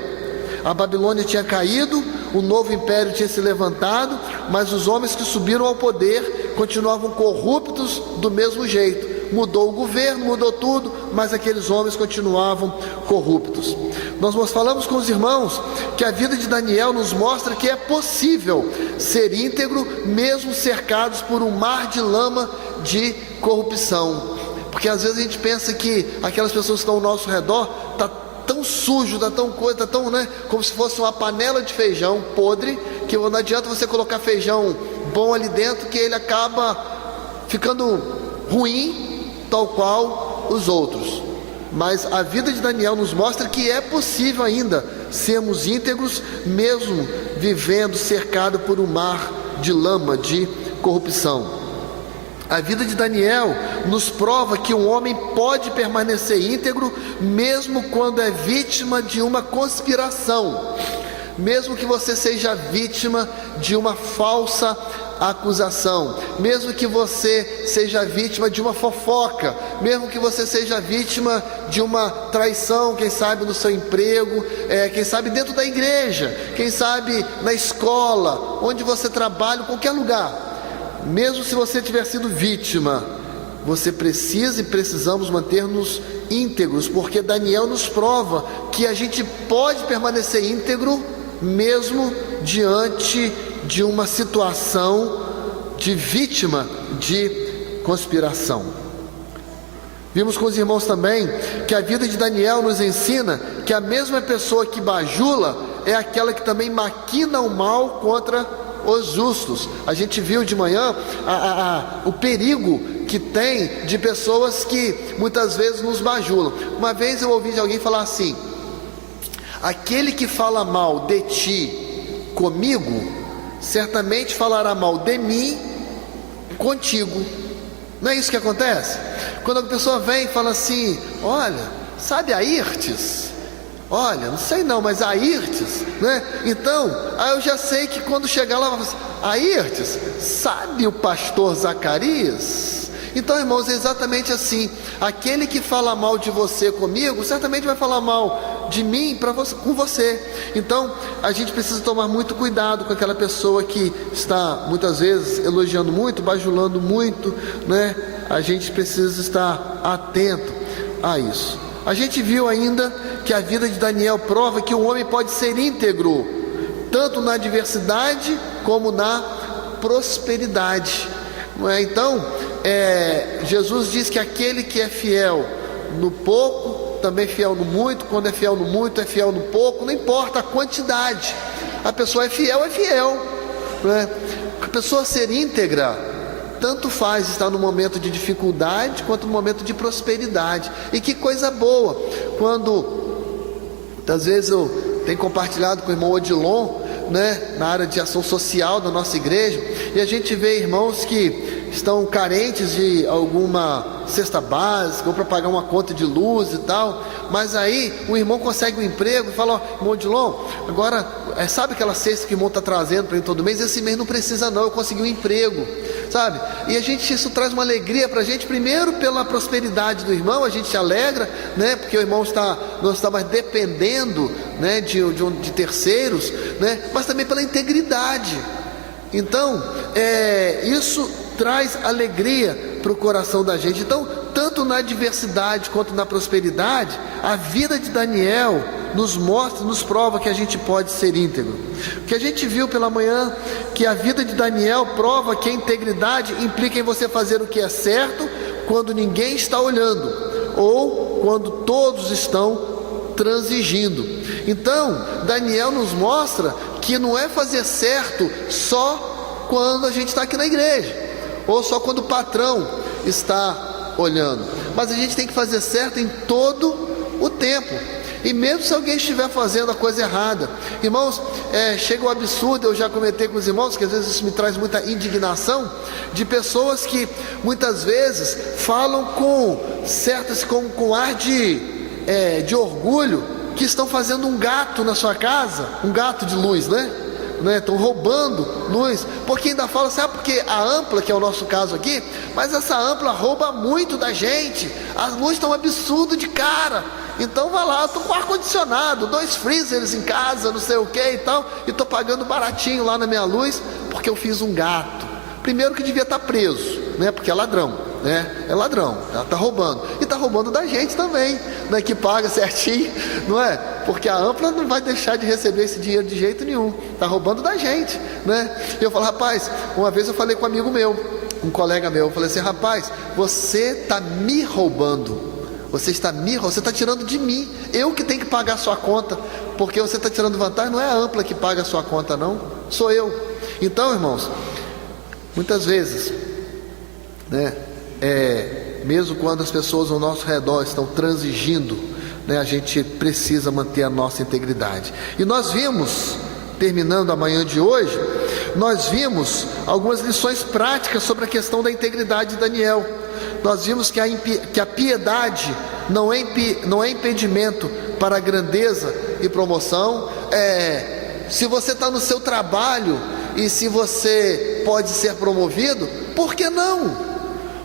A Babilônia tinha caído, o novo império tinha se levantado, mas os homens que subiram ao poder continuavam corruptos do mesmo jeito. Mudou o governo, mudou tudo, mas aqueles homens continuavam corruptos. Nós falamos com os irmãos que a vida de Daniel nos mostra que é possível ser íntegro mesmo cercados por um mar de lama de corrupção. Porque às vezes a gente pensa que aquelas pessoas que estão ao nosso redor está tão sujo, está tão coisa, está tão, né, como se fosse uma panela de feijão podre, que não adianta você colocar feijão bom ali dentro, que ele acaba ficando ruim, tal qual os outros. Mas a vida de Daniel nos mostra que é possível ainda sermos íntegros, mesmo vivendo cercado por um mar de lama, de corrupção. A vida de Daniel nos prova que um homem pode permanecer íntegro, mesmo quando é vítima de uma conspiração, mesmo que você seja vítima de uma falsa acusação, mesmo que você seja vítima de uma fofoca, mesmo que você seja vítima de uma traição, quem sabe no seu emprego, quem sabe dentro da igreja, quem sabe na escola, onde você trabalha, em qualquer lugar, mesmo se você tiver sido vítima, você precisa e precisamos manter-nos íntegros, porque Daniel nos prova que a gente pode permanecer íntegro mesmo diante de uma situação de vítima de conspiração. Vimos com os irmãos também que a vida de Daniel nos ensina que a mesma pessoa que bajula é aquela que também maquina o mal contra os justos. A gente viu de manhã o perigo que tem de pessoas que muitas vezes nos bajulam. Uma vez eu ouvi de alguém falar assim: aquele que fala mal de ti comigo, certamente falará mal de mim contigo. Não é isso que acontece? Quando a pessoa vem e fala assim: olha, sabe a Irtes? Olha, não sei não, mas a Irtes, né? Então, aí eu já sei que quando chegar lá, vai falar assim: a Irtes, sabe o pastor Zacarias? Então, irmãos, é exatamente assim. Aquele que fala mal de você comigo, certamente vai falar mal de mim com você. Então, a gente precisa tomar muito cuidado com aquela pessoa que está, muitas vezes, elogiando muito, bajulando muito, né? A gente precisa estar atento a isso. A gente viu ainda que a vida de Daniel prova que o homem pode ser íntegro, tanto na adversidade como na prosperidade. Não é? Então, Jesus diz que aquele que é fiel no pouco, também é fiel no muito. Quando é fiel no muito, é fiel no pouco. Não importa a quantidade, a pessoa é fiel, não é? A pessoa ser íntegra, tanto faz estar no momento de dificuldade quanto no momento de prosperidade. E que coisa boa quando, às vezes eu tenho compartilhado com o irmão Odilon, né, na área de ação social da nossa igreja, e a gente vê irmãos que estão carentes de alguma cesta básica ou para pagar uma conta de luz e tal, mas aí o irmão consegue um emprego e fala: ó, irmão Odilon, agora sabe aquela cesta que o irmão está trazendo para mim todo mês? Esse mês não precisa não, eu consegui um emprego, sabe? E isso traz uma alegria para a gente, primeiro pela prosperidade do irmão, a gente se alegra, né? Porque o irmão não está mais dependendo, né, de terceiros, né? Mas também pela integridade. Então, isso traz alegria para o coração da gente. Então, tanto na adversidade quanto na prosperidade, a vida de Daniel nos mostra, nos prova que a gente pode ser íntegro. O que a gente viu pela manhã, que a vida de Daniel prova que a integridade implica em você fazer o que é certo quando ninguém está olhando, ou quando todos estão transigindo. Então, Daniel nos mostra que não é fazer certo só quando a gente está aqui na igreja, ou só quando o patrão está olhando, mas a gente tem que fazer certo em todo o tempo, e mesmo se alguém estiver fazendo a coisa errada. Irmãos, chega o absurdo, eu já comentei com os irmãos, que às vezes isso me traz muita indignação, de pessoas que muitas vezes falam com ar de orgulho, que estão fazendo um gato na sua casa, um gato de luz, né? Estão roubando luz, porque ainda fala assim: porque a Ampla, que é o nosso caso aqui, mas essa Ampla rouba muito da gente, as luzes estão um absurdo de cara, então vai lá, eu estou com ar-condicionado, 2 freezers em casa, não sei o que e tal, e estou pagando baratinho lá na minha luz, porque eu fiz um gato. Primeiro que devia estar preso, né? Porque é ladrão, né? É ladrão, está roubando, e está roubando da gente também, né? Que paga certinho, não é? Porque a Ampla não vai deixar de receber esse dinheiro de jeito nenhum, está roubando da gente, né? E eu falo: rapaz, uma vez eu falei com um amigo meu, um colega meu, eu falei assim: rapaz, você está me roubando, você está tirando de mim, eu que tenho que pagar a sua conta, porque você está tirando vantagem, não é a Ampla que paga a sua conta não, sou eu. Então, irmãos, muitas vezes, né, mesmo quando as pessoas ao nosso redor estão transigindo, né, a gente precisa manter a nossa integridade. E nós vimos, terminando a manhã de hoje, nós vimos algumas lições práticas sobre a questão da integridade de Daniel. Nós vimos que a piedade não é impedimento para a grandeza e promoção. Se você está no seu trabalho e se você pode ser promovido, por que não?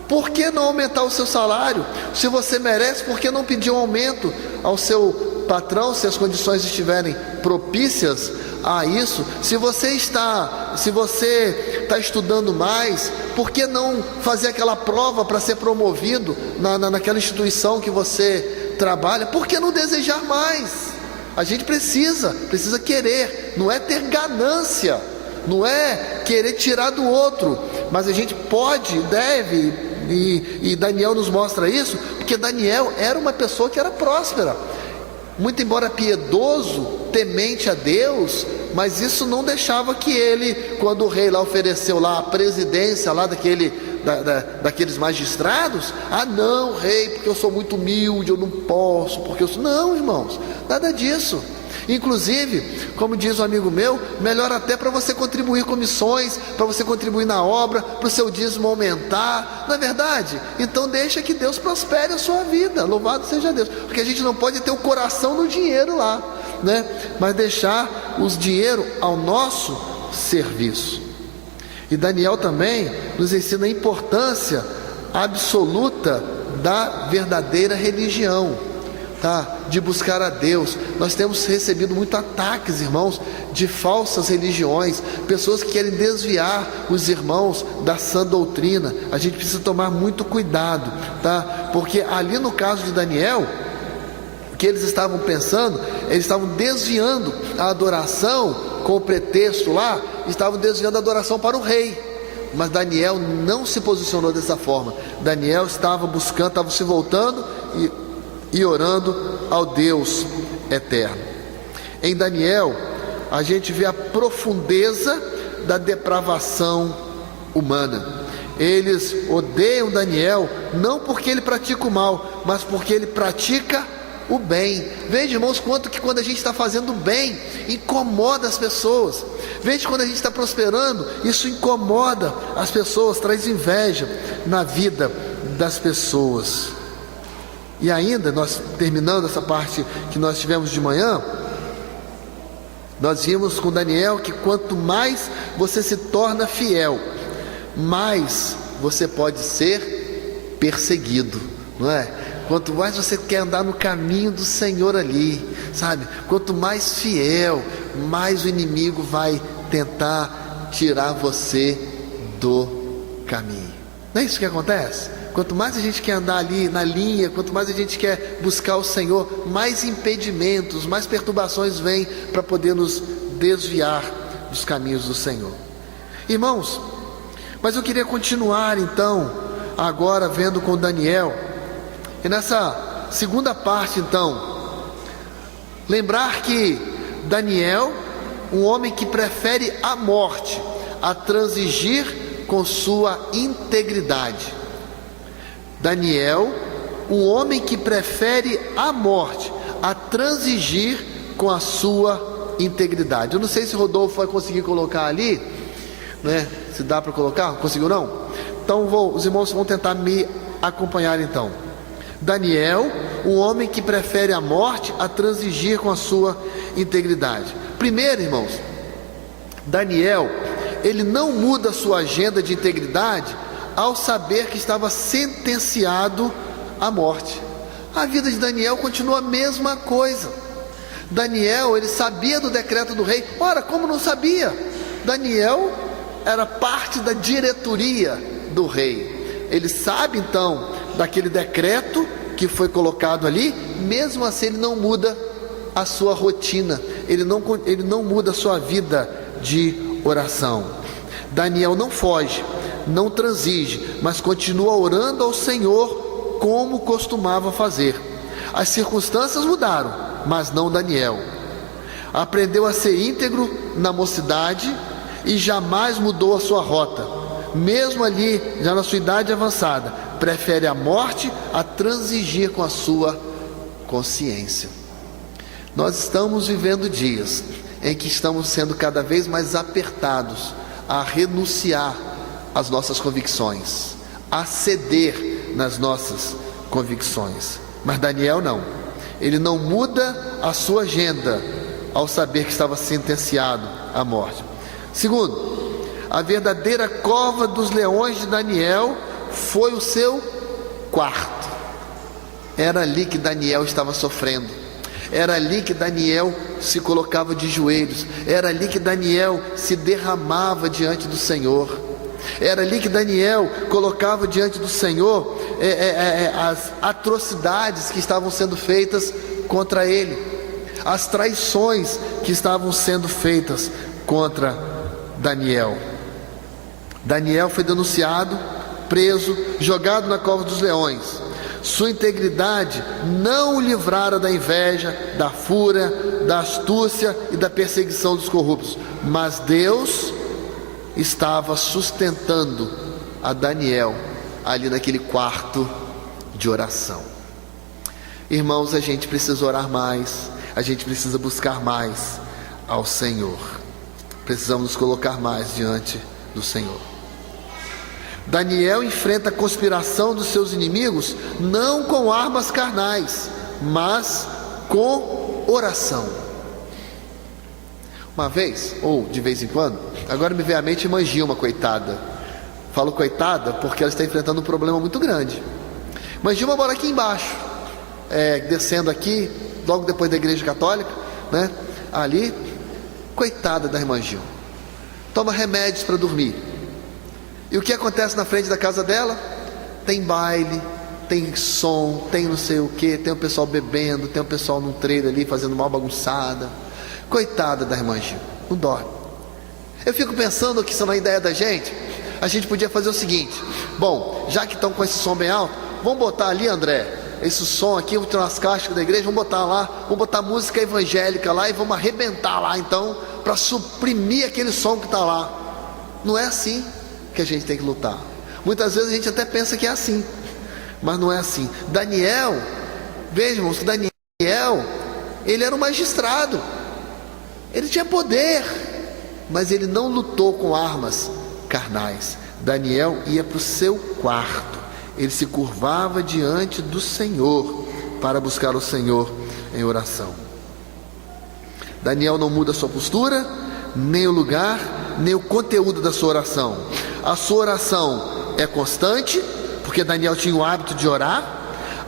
Por que não aumentar o seu salário? Se você merece, por que não pedir um aumento ao seu patrão, se as condições estiverem propícias a isso? Se você está estudando mais, por que não fazer aquela prova para ser promovido naquela instituição que você trabalha? Por que não desejar mais? A gente precisa querer, não é ter ganância, não é querer tirar do outro, mas a gente pode, deve, e Daniel nos mostra isso, porque Daniel era uma pessoa que era próspera, muito embora piedoso, temente a Deus, mas isso não deixava que ele, quando o rei lá ofereceu lá a presidência lá daqueles magistrados, não, rei, porque eu sou muito humilde, eu não posso, porque eu sou... Não, irmãos, nada disso. Inclusive, como diz um amigo meu, melhor até para você contribuir com missões, para você contribuir na obra, para o seu dízimo aumentar, não é verdade? Então deixa que Deus prospere a sua vida, louvado seja Deus, porque a gente não pode ter o coração no dinheiro lá, né? Mas deixar os dinheiro ao nosso serviço. E Daniel também nos ensina a importância absoluta da verdadeira religião, tá? De buscar a Deus. Nós temos recebido muitos ataques, irmãos, de falsas religiões, pessoas que querem desviar os irmãos da sã doutrina. A gente precisa tomar muito cuidado, tá? Porque ali no caso de Daniel, o que eles estavam pensando, eles estavam desviando a adoração com o pretexto lá, estavam desviando a adoração para o rei. Mas Daniel não se posicionou dessa forma. Daniel estava buscando, estava se voltando e orando ao Deus eterno. Em Daniel, a gente vê a profundeza da depravação humana. Eles odeiam Daniel, não porque ele pratica o mal, mas porque ele pratica o bem. Veja, irmãos, quanto que quando a gente está fazendo bem, incomoda as pessoas. Veja, quando a gente está prosperando, isso incomoda as pessoas, traz inveja na vida das pessoas. E ainda, nós terminando essa parte que nós tivemos de manhã, nós vimos com Daniel que quanto mais você se torna fiel, mais você pode ser perseguido, não é? Quanto mais você quer andar no caminho do Senhor ali, sabe? Quanto mais fiel, mais o inimigo vai tentar tirar você do caminho. Não é isso que acontece? Quanto mais a gente quer andar ali na linha, quanto mais a gente quer buscar o Senhor, mais impedimentos, mais perturbações vêm para poder nos desviar dos caminhos do Senhor. Irmãos, mas eu queria continuar então, agora vendo com Daniel, e nessa segunda parte então, lembrar que Daniel, um homem que prefere a morte a transigir com sua integridade. Daniel, um homem que prefere a morte a transigir com a sua integridade. Eu não sei se Rodolfo vai conseguir colocar ali, né? Se dá para colocar? Conseguiu não? Então os irmãos vão tentar me acompanhar então. Daniel, um homem que prefere a morte a transigir com a sua integridade. Primeiro, irmãos, Daniel, ele não muda a sua agenda de integridade ao saber que estava sentenciado à morte. A vida de Daniel continua a mesma coisa. Daniel, ele sabia do decreto do rei. Ora, como não sabia? Daniel era parte da diretoria do rei. Ele sabe então daquele decreto que foi colocado ali. Mesmo assim ele não muda a sua rotina, ele não muda a sua vida de oração. Daniel não foge, não transige, mas continua orando ao Senhor como costumava fazer. As circunstâncias mudaram, mas não Daniel. Aprendeu a ser íntegro na mocidade e jamais mudou a sua rota. Mesmo ali, já na sua idade avançada, prefere a morte a transigir com a sua consciência. Nós estamos vivendo dias em que estamos sendo cada vez mais apertados a renunciar às nossas convicções, a ceder nas nossas convicções. Mas Daniel não. Ele não muda a sua agenda ao saber que estava sentenciado à morte. Segundo, a verdadeira cova dos leões de Daniel foi o seu quarto. Era ali que Daniel estava sofrendo. Era ali que Daniel se colocava de joelhos. Era ali que Daniel se derramava diante do Senhor. Era ali que Daniel colocava diante do Senhor as atrocidades que estavam sendo feitas contra ele, as traições que estavam sendo feitas contra Daniel. Daniel foi denunciado, preso, jogado na cova dos leões. Sua integridade não o livrara da inveja, da fúria, da astúcia e da perseguição dos corruptos, mas Deus estava sustentando a Daniel ali naquele quarto de oração. Irmãos, a gente precisa orar mais, a gente precisa buscar mais ao Senhor, precisamos nos colocar mais diante do Senhor. Daniel enfrenta a conspiração dos seus inimigos não com armas carnais, mas com oração. Uma vez, ou de vez em quando, agora me vem à mente irmã Gilma, coitada. Falo coitada porque ela está enfrentando um problema muito grande. Irmã Gilma mora aqui embaixo, descendo aqui, logo depois da igreja católica, né? Ali, coitada da irmã Gilma. Toma remédios para dormir. E o que acontece na frente da casa dela? Tem baile, tem som, tem não sei o que, tem o pessoal bebendo, tem o pessoal num trailer ali fazendo uma bagunçada. Coitada da irmã Gil, não dorme. Eu fico pensando que, se não é ideia da gente, a gente podia fazer o seguinte: bom, já que estão com esse som bem alto, vamos botar ali, André, esse som aqui, vamos tirar umas caixas da igreja, vamos botar lá, vamos botar música evangélica lá e vamos arrebentar lá então, para suprimir aquele som que está lá. Não é assim que a gente tem que lutar. Muitas vezes a gente até pensa que é assim, mas não é assim. Daniel, vejam, que Daniel, ele era um magistrado, ele tinha poder, mas ele não lutou com armas carnais. Daniel ia para o seu quarto, ele se curvava diante do Senhor para buscar o Senhor em oração. Daniel não muda a sua postura, nem o lugar, nem o conteúdo da sua oração. A sua oração é constante, porque Daniel tinha o hábito de orar.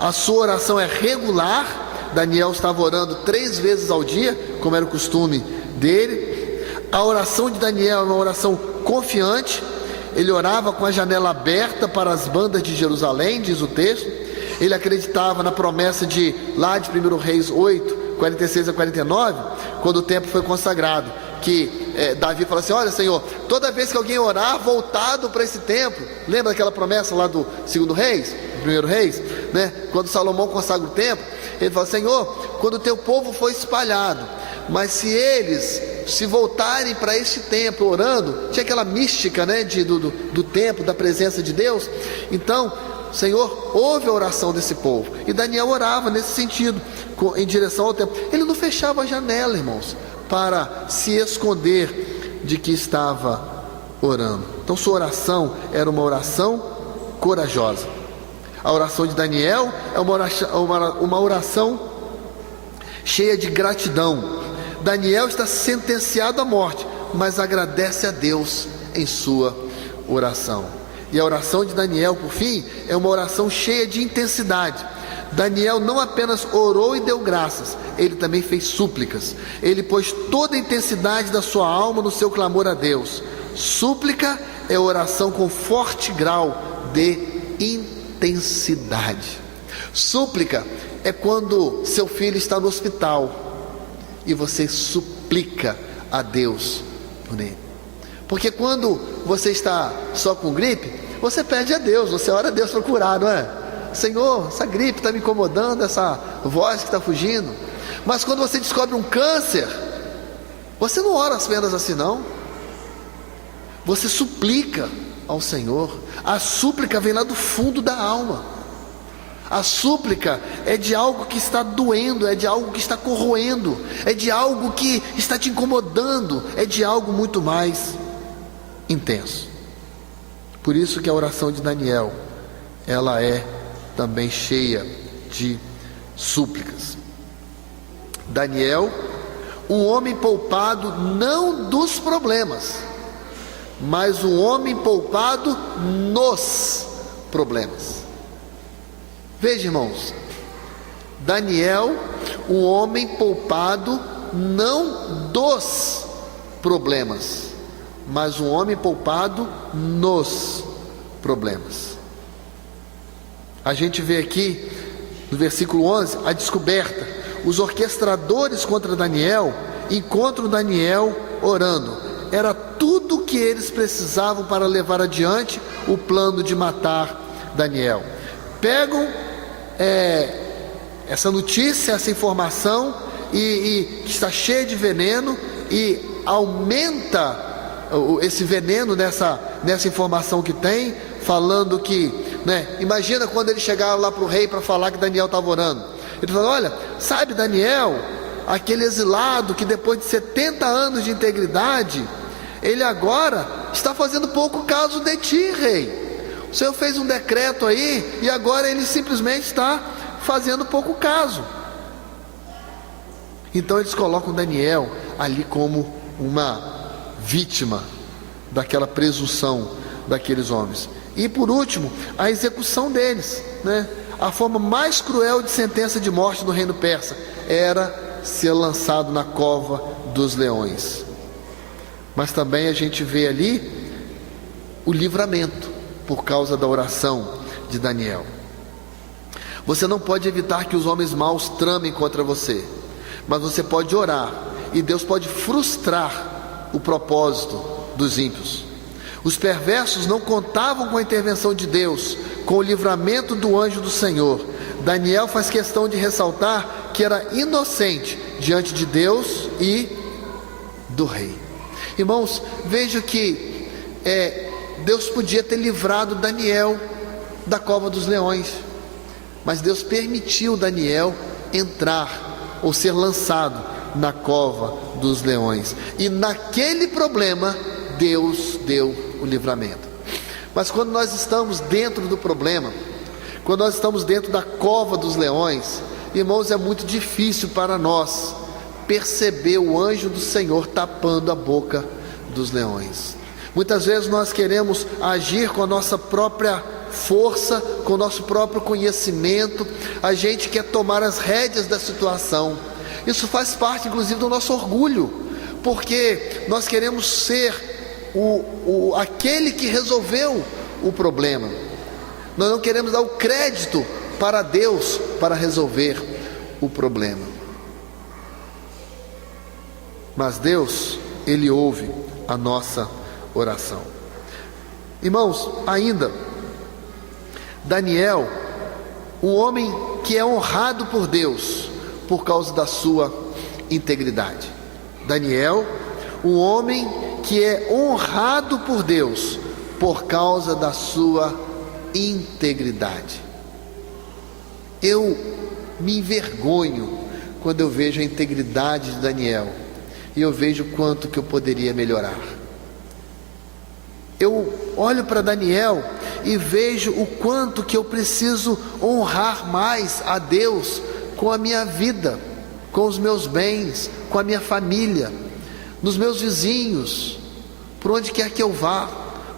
A sua oração é regular. Daniel estava orando 3 vezes ao dia, como era o costume dele. A oração de Daniel é uma oração confiante. Ele orava com a janela aberta para as bandas de Jerusalém, diz o texto. Ele acreditava na promessa de 1 Reis 8, 46 a 49, quando o templo foi consagrado, que Davi fala assim: olha, Senhor, toda vez que alguém orar voltado para esse templo, lembra daquela promessa lá do 2 Reis, 1 Reis, né? Quando Salomão consagra o templo, ele fala: Senhor, quando o teu povo for espalhado, mas se eles se voltarem para este templo orando, tinha aquela mística, né, do templo, da presença de Deus. Então, Senhor, ouve a oração desse povo. E Daniel orava nesse sentido, em direção ao templo. Ele não fechava a janela, irmãos, para se esconder de que estava orando. Então sua oração era uma oração corajosa. A oração de Daniel é uma oração cheia de gratidão. Daniel está sentenciado à morte, mas agradece a Deus em sua oração. E a oração de Daniel, por fim, é uma oração cheia de intensidade. Daniel não apenas orou e deu graças, ele também fez súplicas. Ele pôs toda a intensidade da sua alma no seu clamor a Deus. Súplica é oração com forte grau de intensidade. Súplica é quando seu filho está no hospital e você suplica a Deus por ele. Porque quando você está só com gripe, você pede a Deus, você ora a Deus para curar, não é? Senhor, essa gripe está me incomodando, essa voz que está fugindo. Mas quando você descobre um câncer, você não ora apenas assim, não. Você suplica ao Senhor. A súplica vem lá do fundo da alma. A súplica é de algo que está doendo, é de algo que está corroendo, é de algo que está te incomodando, é de algo muito mais intenso. Por isso que a oração de Daniel, ela é também cheia de súplicas. Daniel, um homem poupado não dos problemas, mas um homem poupado nos problemas. Veja, irmãos, Daniel, um homem poupado não dos problemas, mas um homem poupado nos problemas. A gente vê aqui no versículo 11 a descoberta. Os orquestradores contra Daniel encontram Daniel orando. Era tudo o que eles precisavam para levar adiante o plano de matar Daniel. Pegam essa notícia, essa informação, e que está cheia de veneno, e aumenta esse veneno nessa informação que tem, falando que, imagina quando eles chegaram lá para o rei para falar que Daniel estava orando. Ele falou: olha, sabe Daniel, aquele exilado que depois de 70 anos de integridade, ele agora está fazendo pouco caso de ti, rei. O Senhor fez um decreto aí, e agora ele simplesmente está fazendo pouco caso. Então eles colocam Daniel ali como uma vítima daquela presunção daqueles homens. E por último, a execução deles, A forma mais cruel de sentença de morte no reino persa era ser lançado na cova dos leões. Mas também a gente vê ali o livramento por causa da oração de Daniel. Você não pode evitar que os homens maus tramem contra você, mas você pode orar e Deus pode frustrar o propósito dos ímpios. Os perversos não contavam com a intervenção de Deus, com o livramento do anjo do Senhor. Daniel faz questão de ressaltar que era inocente diante de Deus e do rei. Irmãos, veja que Deus podia ter livrado Daniel da cova dos leões, mas Deus permitiu Daniel entrar ou ser lançado na cova dos leões, e naquele problema Deus deu o livramento. Mas quando nós estamos dentro do problema, quando nós estamos dentro da cova dos leões, irmãos, é muito difícil para nós perceber o anjo do Senhor tapando a boca dos leões. Muitas vezes nós queremos agir com a nossa própria força, com o nosso próprio conhecimento. A gente quer tomar as rédeas da situação. Isso faz parte inclusive do nosso orgulho, porque nós queremos ser aquele que resolveu o problema. Nós não queremos dar o crédito para Deus para resolver o problema. Mas Deus, Ele ouve a nossa oração. Irmãos, ainda Daniel, um homem que é honrado por Deus por causa da sua integridade. Daniel, um homem que é honrado por Deus por causa da sua integridade. Eu me envergonho quando eu vejo a integridade de Daniel, e eu vejo quanto que eu poderia melhorar. Eu olho para Daniel e vejo o quanto que eu preciso honrar mais a Deus com a minha vida, com os meus bens, com a minha família, nos meus vizinhos, por onde quer que eu vá.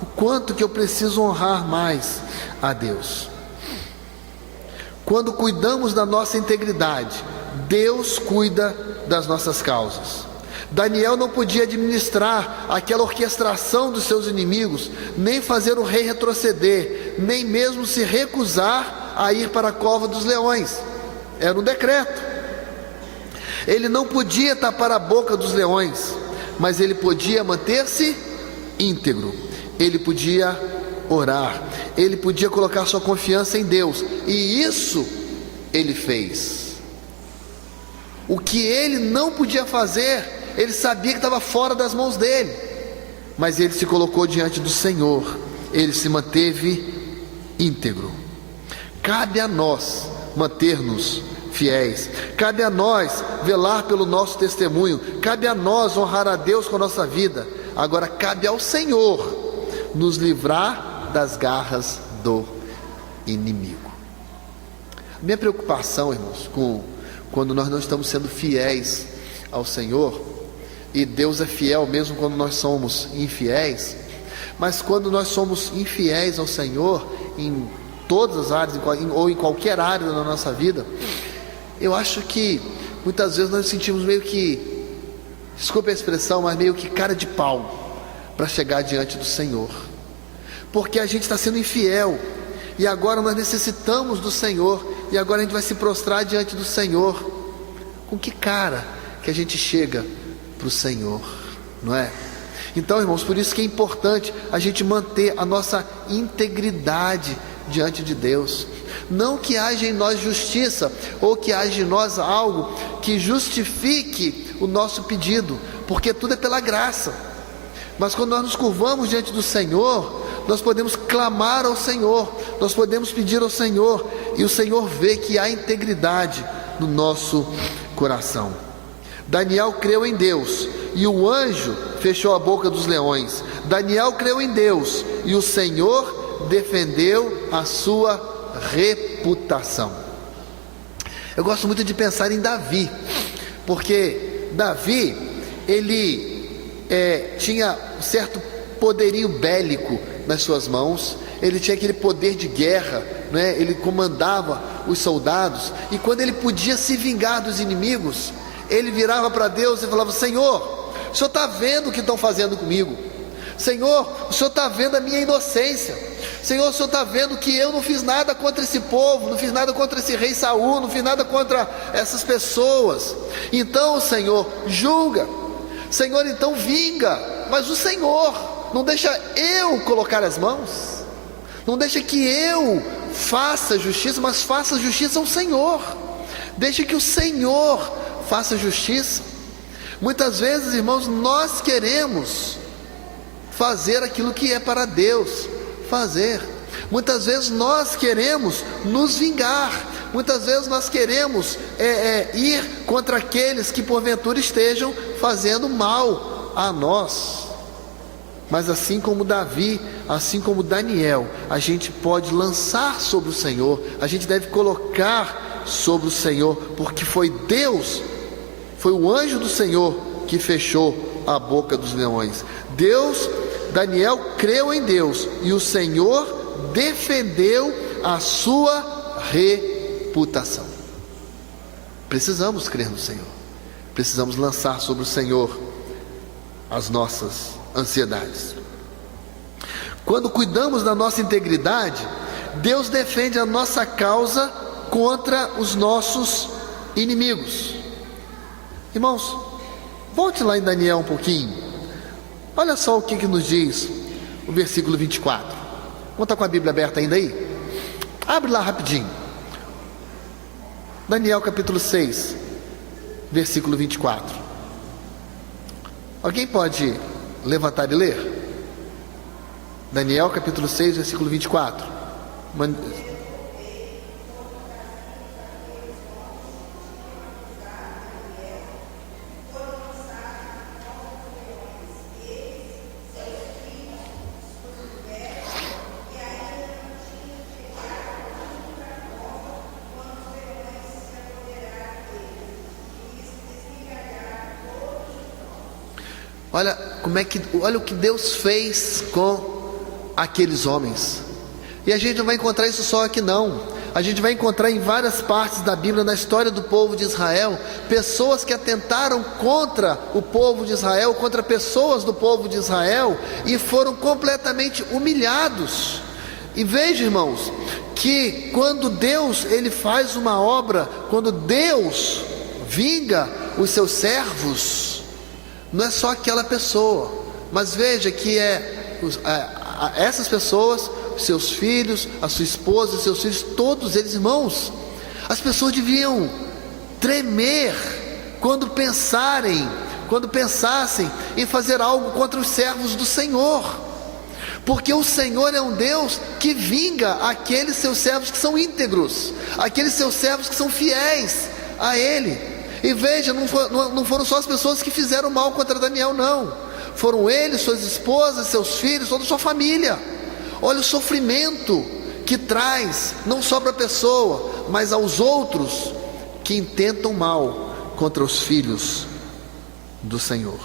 O quanto que eu preciso honrar mais a Deus. Quando cuidamos da nossa integridade, Deus cuida das nossas causas. Daniel não podia administrar aquela orquestração dos seus inimigos, nem fazer o rei retroceder, nem mesmo se recusar a ir para a cova dos leões. Era um decreto. Ele não podia tapar a boca dos leões, mas ele podia manter-se íntegro. Ele podia orar, ele podia colocar sua confiança em Deus, e isso ele fez. O que ele não podia fazer, ele sabia que estava fora das mãos dele, mas ele se colocou diante do Senhor, ele se manteve íntegro. Cabe a nós manter-nos fiéis, cabe a nós velar pelo nosso testemunho, cabe a nós honrar a Deus com a nossa vida. Agora cabe ao Senhor nos livrar das garras do inimigo. Minha preocupação, irmãos, quando nós não estamos sendo fiéis ao Senhor, e Deus é fiel mesmo quando nós somos infiéis, Mas quando nós somos infiéis ao Senhor, em todas as áreas, ou em qualquer área da nossa vida, eu acho que muitas vezes nós nos sentimos meio que, desculpe a expressão, mas meio que cara de pau para chegar diante do Senhor, porque a gente está sendo infiel, e agora nós necessitamos do Senhor, e agora a gente vai se prostrar diante do Senhor. Com que cara que a gente chega para o Senhor, não é? Então, irmãos, por isso que é importante a gente manter a nossa integridade diante de Deus. Não que haja em nós justiça, ou que haja em nós algo que justifique o nosso pedido, porque tudo é pela graça. Mas quando nós nos curvamos diante do Senhor, nós podemos clamar ao Senhor, nós podemos pedir ao Senhor, e o Senhor vê que há integridade no nosso coração. Daniel creu em Deus, e o anjo fechou a boca dos leões. Daniel creu em Deus, e o Senhor defendeu a sua reputação. Eu gosto muito de pensar em Davi, porque Davi, ele tinha um certo poderio bélico nas suas mãos, ele tinha aquele poder de guerra, né? Ele comandava os soldados, e quando ele podia se vingar dos inimigos, ele virava para Deus e falava: Senhor, o Senhor está vendo o que estão fazendo comigo, Senhor, o Senhor está vendo a minha inocência, Senhor, o Senhor está vendo que eu não fiz nada contra esse povo, não fiz nada contra esse rei Saul, não fiz nada contra essas pessoas. Então, Senhor, julga, Senhor, então vinga, mas o Senhor não deixa eu colocar as mãos, não deixa que eu faça justiça, mas faça justiça ao Senhor. Deixa que o Senhor faça justiça. Muitas vezes, irmãos, nós queremos fazer aquilo que é para Deus fazer. Muitas vezes nós queremos nos vingar. Muitas vezes nós queremos ir contra aqueles que porventura estejam fazendo mal a nós. Mas assim como Davi, assim como Daniel, a gente pode lançar sobre o Senhor, a gente deve colocar sobre o Senhor, porque foi Deus, foi o anjo do Senhor que fechou a boca dos leões. Daniel creu em Deus, e o Senhor defendeu a sua reputação. Precisamos crer no Senhor, precisamos lançar sobre o Senhor as nossas ansiedades. Quando cuidamos da nossa integridade, Deus defende a nossa causa contra os nossos inimigos. Irmãos, volte lá em Daniel um pouquinho. Olha só o que nos diz o versículo 24. Vamos estar com a Bíblia aberta ainda aí? Abre lá rapidinho. Daniel capítulo 6, versículo 24. Alguém pode levantar e ler? Daniel capítulo 6, versículo 24. Olha o que Deus fez com aqueles homens. E a gente não vai encontrar isso só aqui não. A gente vai encontrar em várias partes da Bíblia, na história do povo de Israel, pessoas que atentaram contra o povo de Israel, contra pessoas do povo de Israel, e foram completamente humilhados. E veja, irmãos, que quando Deus ele faz uma obra, quando Deus vinga os seus servos, não é só aquela pessoa, mas veja que essas pessoas, seus filhos, a sua esposa, seus filhos, todos eles, irmãos, as pessoas deviam tremer quando pensassem em fazer algo contra os servos do Senhor, porque o Senhor é um Deus que vinga aqueles seus servos que são íntegros, aqueles seus servos que são fiéis a Ele. E veja, não foram só as pessoas que fizeram mal contra Daniel, não. Foram eles, suas esposas, seus filhos, toda a sua família. Olha o sofrimento que traz, não só para a pessoa, mas aos outros que intentam mal contra os filhos do Senhor.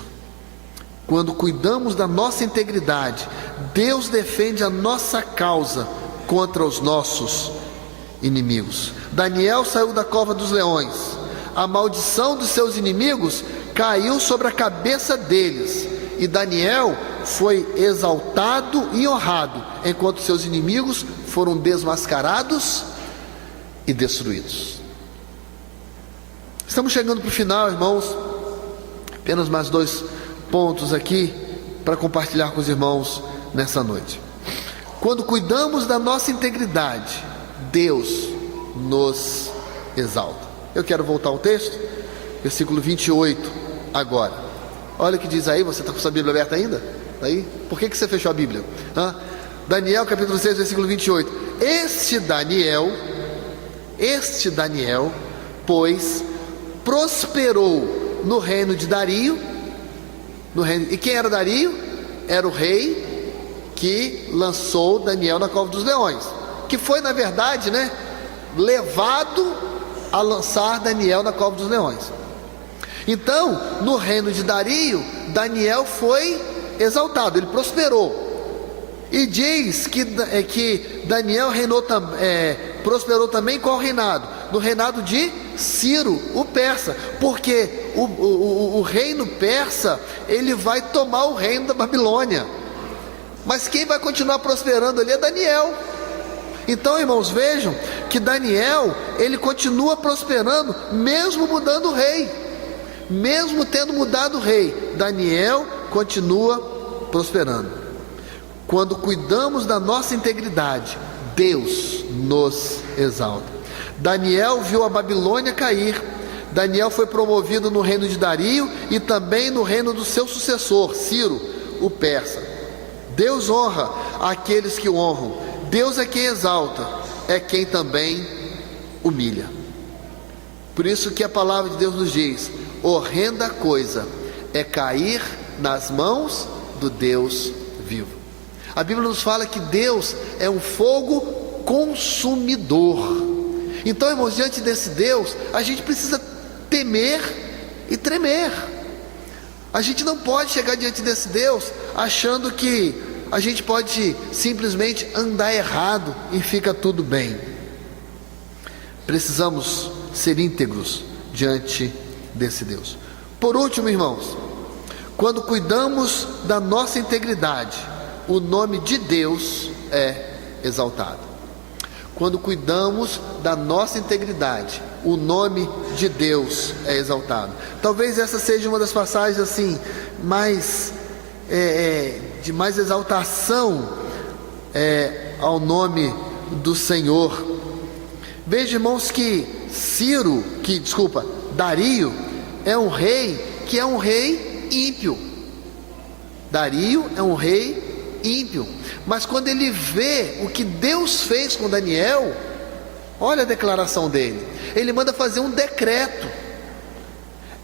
Quando cuidamos da nossa integridade, Deus defende a nossa causa contra os nossos inimigos. Daniel saiu da cova dos leões. A maldição dos seus inimigos caiu sobre a cabeça deles, e Daniel foi exaltado e honrado, enquanto seus inimigos foram desmascarados e destruídos. Estamos chegando para o final, irmãos. Apenas mais 2 pontos aqui para compartilhar com os irmãos nessa noite. Quando cuidamos da nossa integridade, Deus nos exalta. Eu quero voltar ao texto, versículo 28 agora. Olha o que diz aí. Você está com sua Bíblia aberta ainda? Aí? Por que você fechou a Bíblia? Daniel capítulo 6, versículo 28. Este Daniel, pois, prosperou no reino de Dario. E quem era Dario? Era o rei que lançou Daniel na cova dos leões, que foi, na verdade, levado a lançar Daniel na cova dos leões. Então, no reino de Dario, Daniel foi exaltado, ele prosperou. E diz que Daniel prosperou também. Qual reinado? No reinado de Ciro, o persa, porque o reino persa, ele vai tomar o reino da Babilônia, mas quem vai continuar prosperando ali é Daniel. Então, irmãos, vejam que Daniel, ele continua prosperando, mesmo mudando o rei, mesmo tendo mudado o rei, Daniel continua prosperando. Quando cuidamos da nossa integridade, Deus nos exalta. Daniel viu a Babilônia cair. Daniel foi promovido no reino de Dario e também no reino do seu sucessor, Ciro, o persa. Deus honra aqueles que o honram. Deus é quem exalta, é quem também humilha. Por isso que a palavra de Deus nos diz: horrenda coisa é cair nas mãos do Deus vivo. A Bíblia nos fala que Deus é um fogo consumidor. Então, irmãos, diante desse Deus, a gente precisa temer e tremer. A gente não pode chegar diante desse Deus achando que a gente pode simplesmente andar errado e fica tudo bem. Precisamos ser íntegros diante desse Deus. Por último, irmãos, quando cuidamos da nossa integridade, o nome de Deus é exaltado. Quando cuidamos da nossa integridade, o nome de Deus é exaltado. Talvez essa seja uma das passagens assim de mais exaltação ao nome do Senhor. Veja, irmãos, que Dario é um rei que é um rei ímpio. Dario é um rei ímpio, mas quando ele vê o que Deus fez com Daniel, olha a declaração dele. Ele manda fazer um decreto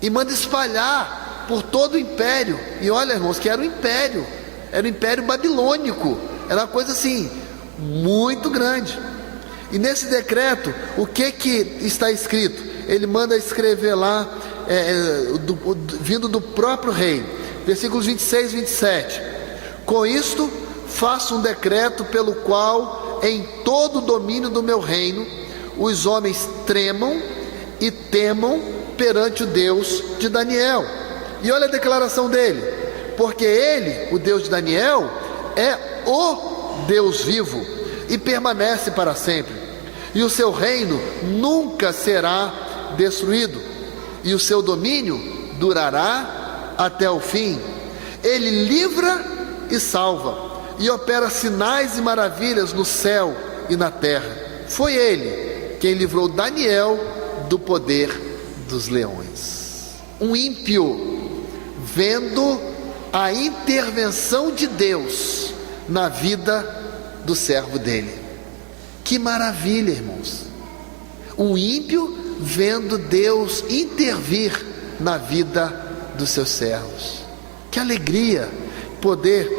e manda espalhar por todo o império. E olha, irmãos, que era o império babilônico, era uma coisa assim muito grande. E nesse decreto, o que está escrito? Ele manda escrever lá, vindo do próprio rei, versículos 26 e 27. Com isto faço um decreto pelo qual em todo o domínio do meu reino os homens tremam e temam perante o Deus de Daniel. E olha a declaração dele: porque ele, o Deus de Daniel, é o Deus vivo e permanece para sempre, e o seu reino nunca será destruído, e o seu domínio durará até o fim. Ele livra e salva, e opera sinais e maravilhas no céu e na terra. Foi ele quem livrou Daniel do poder dos leões. Um ímpio vendo a intervenção de Deus na vida do servo dele. Que maravilha, irmãos! Um ímpio vendo Deus intervir na vida dos seus servos. Que alegria poder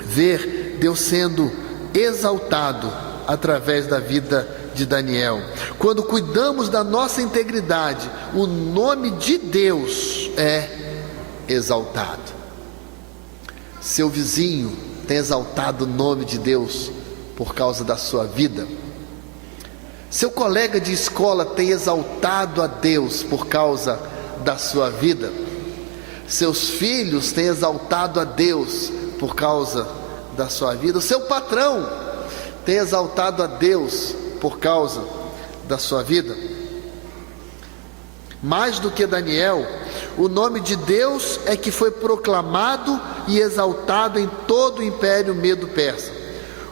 ver Deus sendo exaltado através da vida de Daniel. Quando cuidamos da nossa integridade, o nome de Deus é exaltado. Seu vizinho tem exaltado o nome de Deus por causa da sua vida? Seu colega de escola tem exaltado a Deus por causa da sua vida? Seus filhos têm exaltado a Deus por causa da sua vida? O seu patrão tem exaltado a Deus por causa da sua vida? Mais do que Daniel, o nome de Deus é que foi proclamado e exaltado em todo o Império Medo-Persa.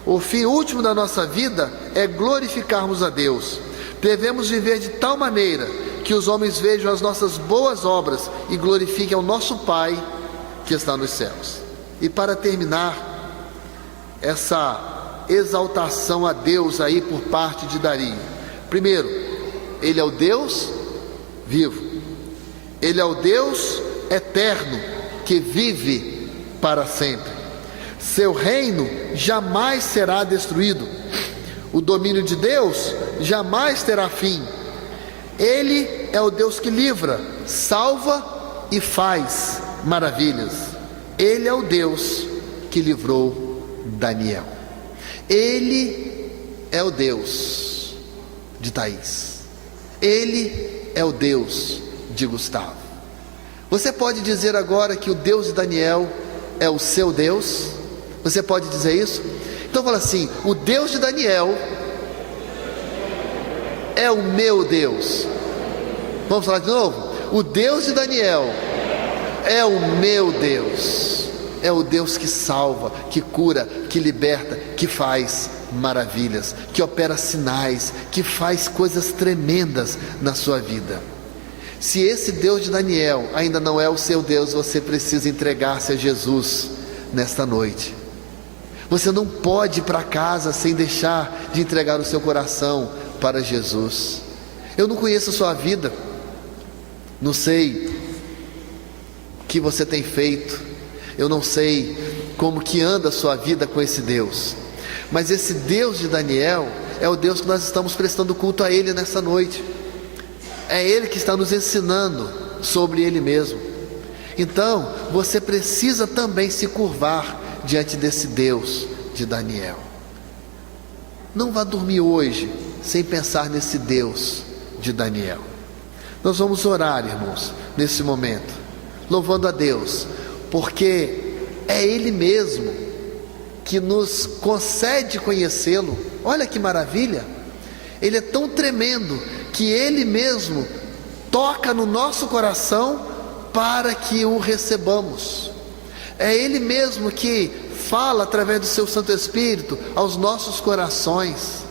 O fim último da nossa vida é glorificarmos a Deus. Devemos viver de tal maneira que os homens vejam as nossas boas obras e glorifiquem ao nosso Pai que está nos céus. E para terminar, essa exaltação a Deus aí por parte de Dario. Primeiro, Ele é o Deus vivo. Ele é o Deus eterno que vive para sempre. Seu reino jamais será destruído. O domínio de Deus jamais terá fim. Ele é o Deus que livra, salva e faz maravilhas. Ele é o Deus que livrou Daniel. Ele é o Deus de Thaís. Ele é o Deus de Gustavo. Você pode dizer agora que o Deus de Daniel é o seu Deus? Você pode dizer isso? Então fala assim: o Deus de Daniel é o meu Deus. Vamos falar de novo? O Deus de Daniel é o meu Deus. É o Deus que salva, que cura, que liberta, que faz maravilhas, que opera sinais, que faz coisas tremendas na sua vida. Se esse Deus de Daniel ainda não é o seu Deus, você precisa entregar-se a Jesus nesta noite. Você não pode ir para casa sem deixar de entregar o seu coração para Jesus. Eu não conheço a sua vida, não sei o que você tem feito, eu não sei como que anda a sua vida com esse Deus, mas esse Deus de Daniel é o Deus que nós estamos prestando culto a Ele nessa noite. É Ele que está nos ensinando sobre Ele mesmo. Então, você precisa também se curvar diante desse Deus de Daniel. Não vá dormir hoje sem pensar nesse Deus de Daniel. Nós vamos orar, irmãos, nesse momento, louvando a Deus, porque é Ele mesmo que nos concede conhecê-lo. Olha que maravilha! Ele é tão tremendo que Ele mesmo toca no nosso coração para que o recebamos. É Ele mesmo que fala através do seu Santo Espírito aos nossos corações.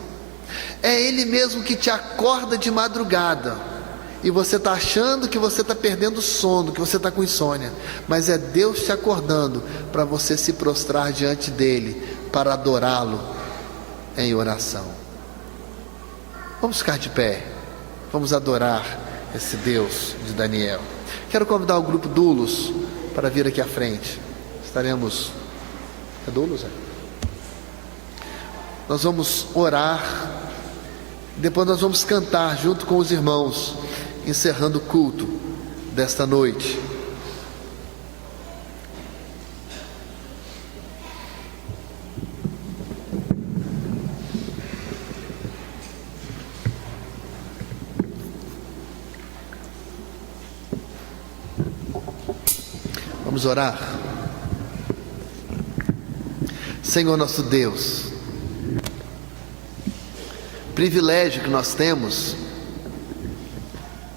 É Ele mesmo que te acorda de madrugada e você está achando que você está perdendo sono, que você está com insônia, mas é Deus te acordando para você se prostrar diante dEle, para adorá-lo em oração. Vamos ficar de pé, vamos adorar esse Deus de Daniel. Quero convidar o grupo Dulos para vir aqui à frente. Estaremos... É Dulos? Nós vamos orar, depois nós vamos cantar junto com os irmãos, encerrando o culto desta noite. Vamos orar. Senhor nosso Deus, privilégio que nós temos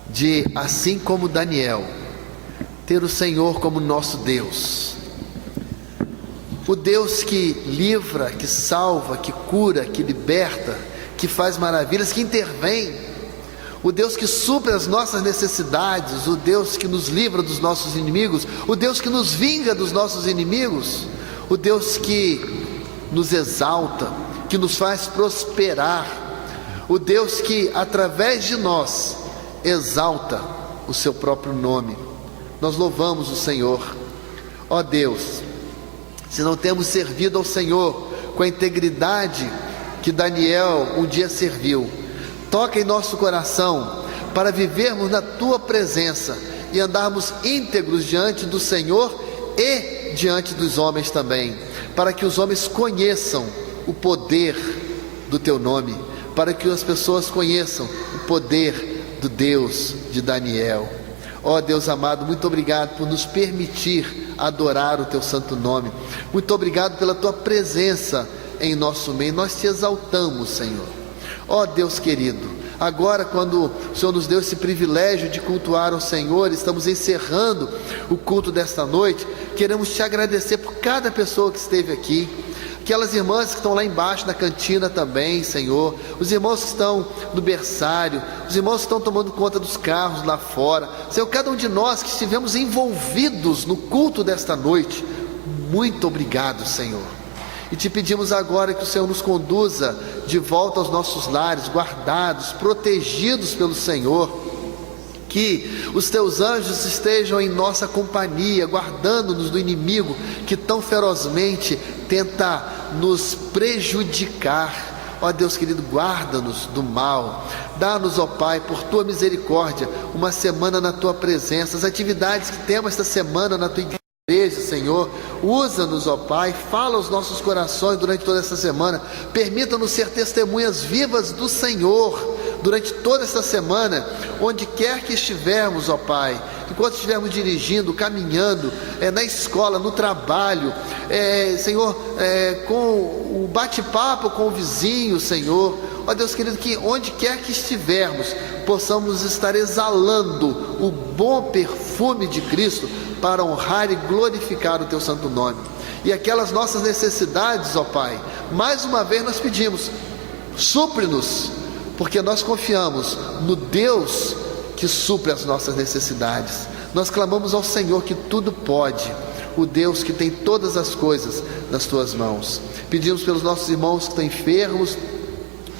de, assim como Daniel, ter o Senhor como nosso Deus, o Deus que livra, que salva, que cura, que liberta, que faz maravilhas, que intervém, o Deus que supre as nossas necessidades, o Deus que nos livra dos nossos inimigos, o Deus que nos vinga dos nossos inimigos, o Deus que nos exalta, que nos faz prosperar, o Deus que através de nós exalta o seu próprio nome. Nós louvamos o Senhor. Ó Deus, se não temos servido ao Senhor com a integridade que Daniel um dia serviu, toca em nosso coração para vivermos na Tua presença e andarmos íntegros diante do Senhor e diante dos homens também, para que os homens conheçam o poder do teu nome, para que as pessoas conheçam o poder do Deus de Daniel. Ó Deus amado, muito obrigado por nos permitir adorar o teu santo nome. Muito obrigado pela tua presença em nosso meio. Nós te exaltamos, Senhor. Ó Deus querido, agora, quando o Senhor nos deu esse privilégio de cultuar ao Senhor, estamos encerrando o culto desta noite. Queremos te agradecer por cada pessoa que esteve aqui, aquelas irmãs que estão lá embaixo na cantina também, Senhor, os irmãos que estão no berçário, os irmãos que estão tomando conta dos carros lá fora, Senhor, cada um de nós que estivemos envolvidos no culto desta noite, muito obrigado, Senhor. E te pedimos agora que o Senhor nos conduza de volta aos nossos lares, guardados, protegidos pelo Senhor, que os teus anjos estejam em nossa companhia, guardando-nos do inimigo que tão ferozmente tenta nos prejudicar. Ó Deus querido, guarda-nos do mal. Dá-nos, ó Pai, por tua misericórdia, uma semana na tua presença. As atividades que temos esta semana na tua igreja, Senhor, usa-nos, ó Pai, fala aos nossos corações durante toda essa semana. Permita-nos ser testemunhas vivas do Senhor durante toda essa semana, onde quer que estivermos, ó Pai, enquanto estivermos dirigindo, caminhando, na escola, no trabalho, Senhor, com o bate-papo com o vizinho, Senhor, ó Deus querido, que onde quer que estivermos, possamos estar exalando o bom perfume de Cristo, para honrar e glorificar o teu santo nome. E aquelas nossas necessidades, ó Pai, mais uma vez nós pedimos, supre-nos, porque nós confiamos no Deus que supre as nossas necessidades. Nós clamamos ao Senhor que tudo pode, o Deus que tem todas as coisas nas tuas mãos. Pedimos pelos nossos irmãos que estão enfermos,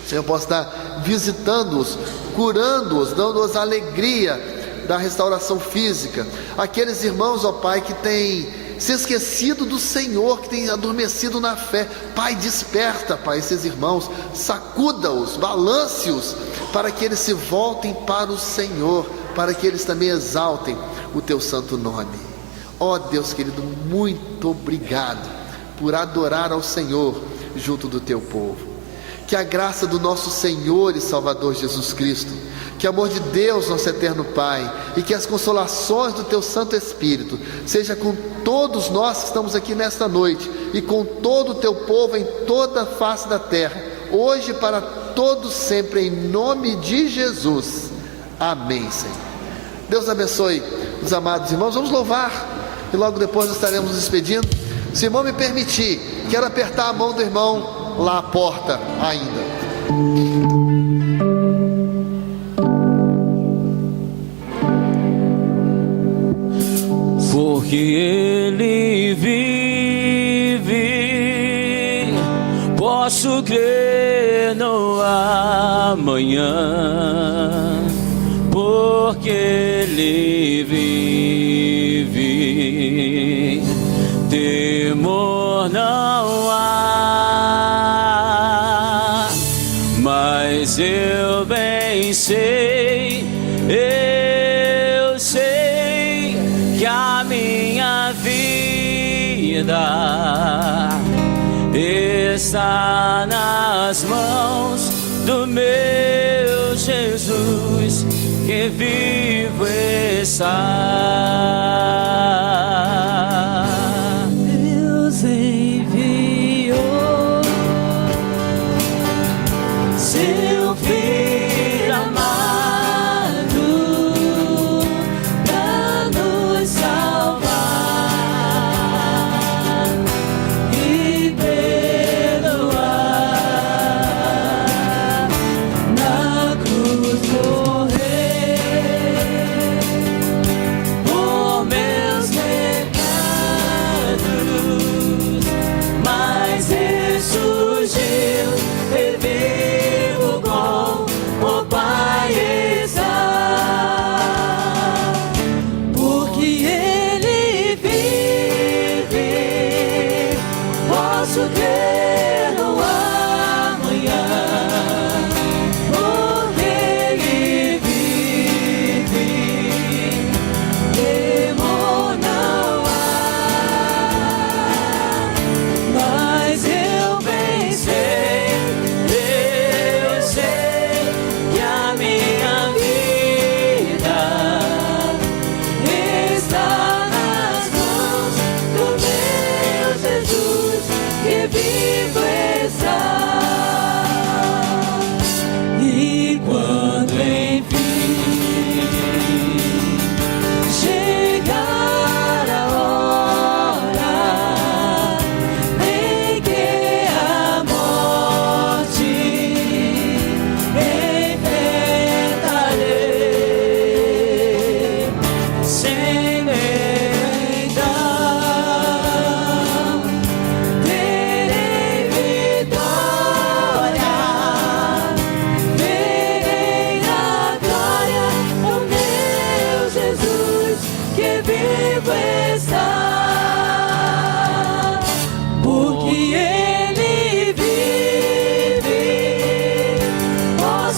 o Senhor possa estar visitando-os, curando-os, dando-os alegria da restauração física. Aqueles irmãos, ó Pai, que têm se esquecido do Senhor, que têm adormecido na fé, Pai, desperta, Pai, esses irmãos, sacuda-os, balance-os, para que eles se voltem para o Senhor, para que eles também exaltem o teu santo nome. Ó Deus querido, muito obrigado por adorar ao Senhor junto do teu povo. Que a graça do nosso Senhor e Salvador Jesus Cristo, que o amor de Deus, nosso eterno Pai, e que as consolações do teu Santo Espírito seja com todos nós que estamos aqui nesta noite, e com todo o teu povo em toda a face da terra, hoje e para todos sempre, em nome de Jesus. Amém, Senhor. Deus abençoe os amados irmãos. Vamos louvar e logo depois nós estaremos nos despedindo. Se o irmão me permitir, quero apertar a mão do irmão lá à porta ainda. Porque Ele vive, posso crer no amanhã. Porque Ele vive, temor não há. Mas eu bem sei, eu sei que a minha vida está nas mãos do meu Jesus, que vivo está. Deus enviou seu Filho amado para nos salvar e perdoar. Na cruz morrer por meus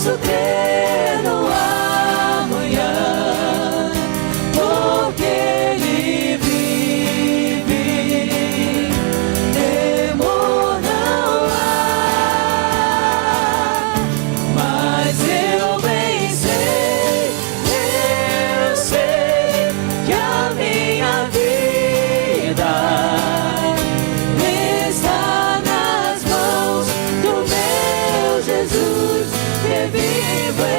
posso crer no amanhã, porque Ele vive. Temor não há, mas eu bem sei, eu sei que a minha vida está nas mãos do meu Jesus que vive.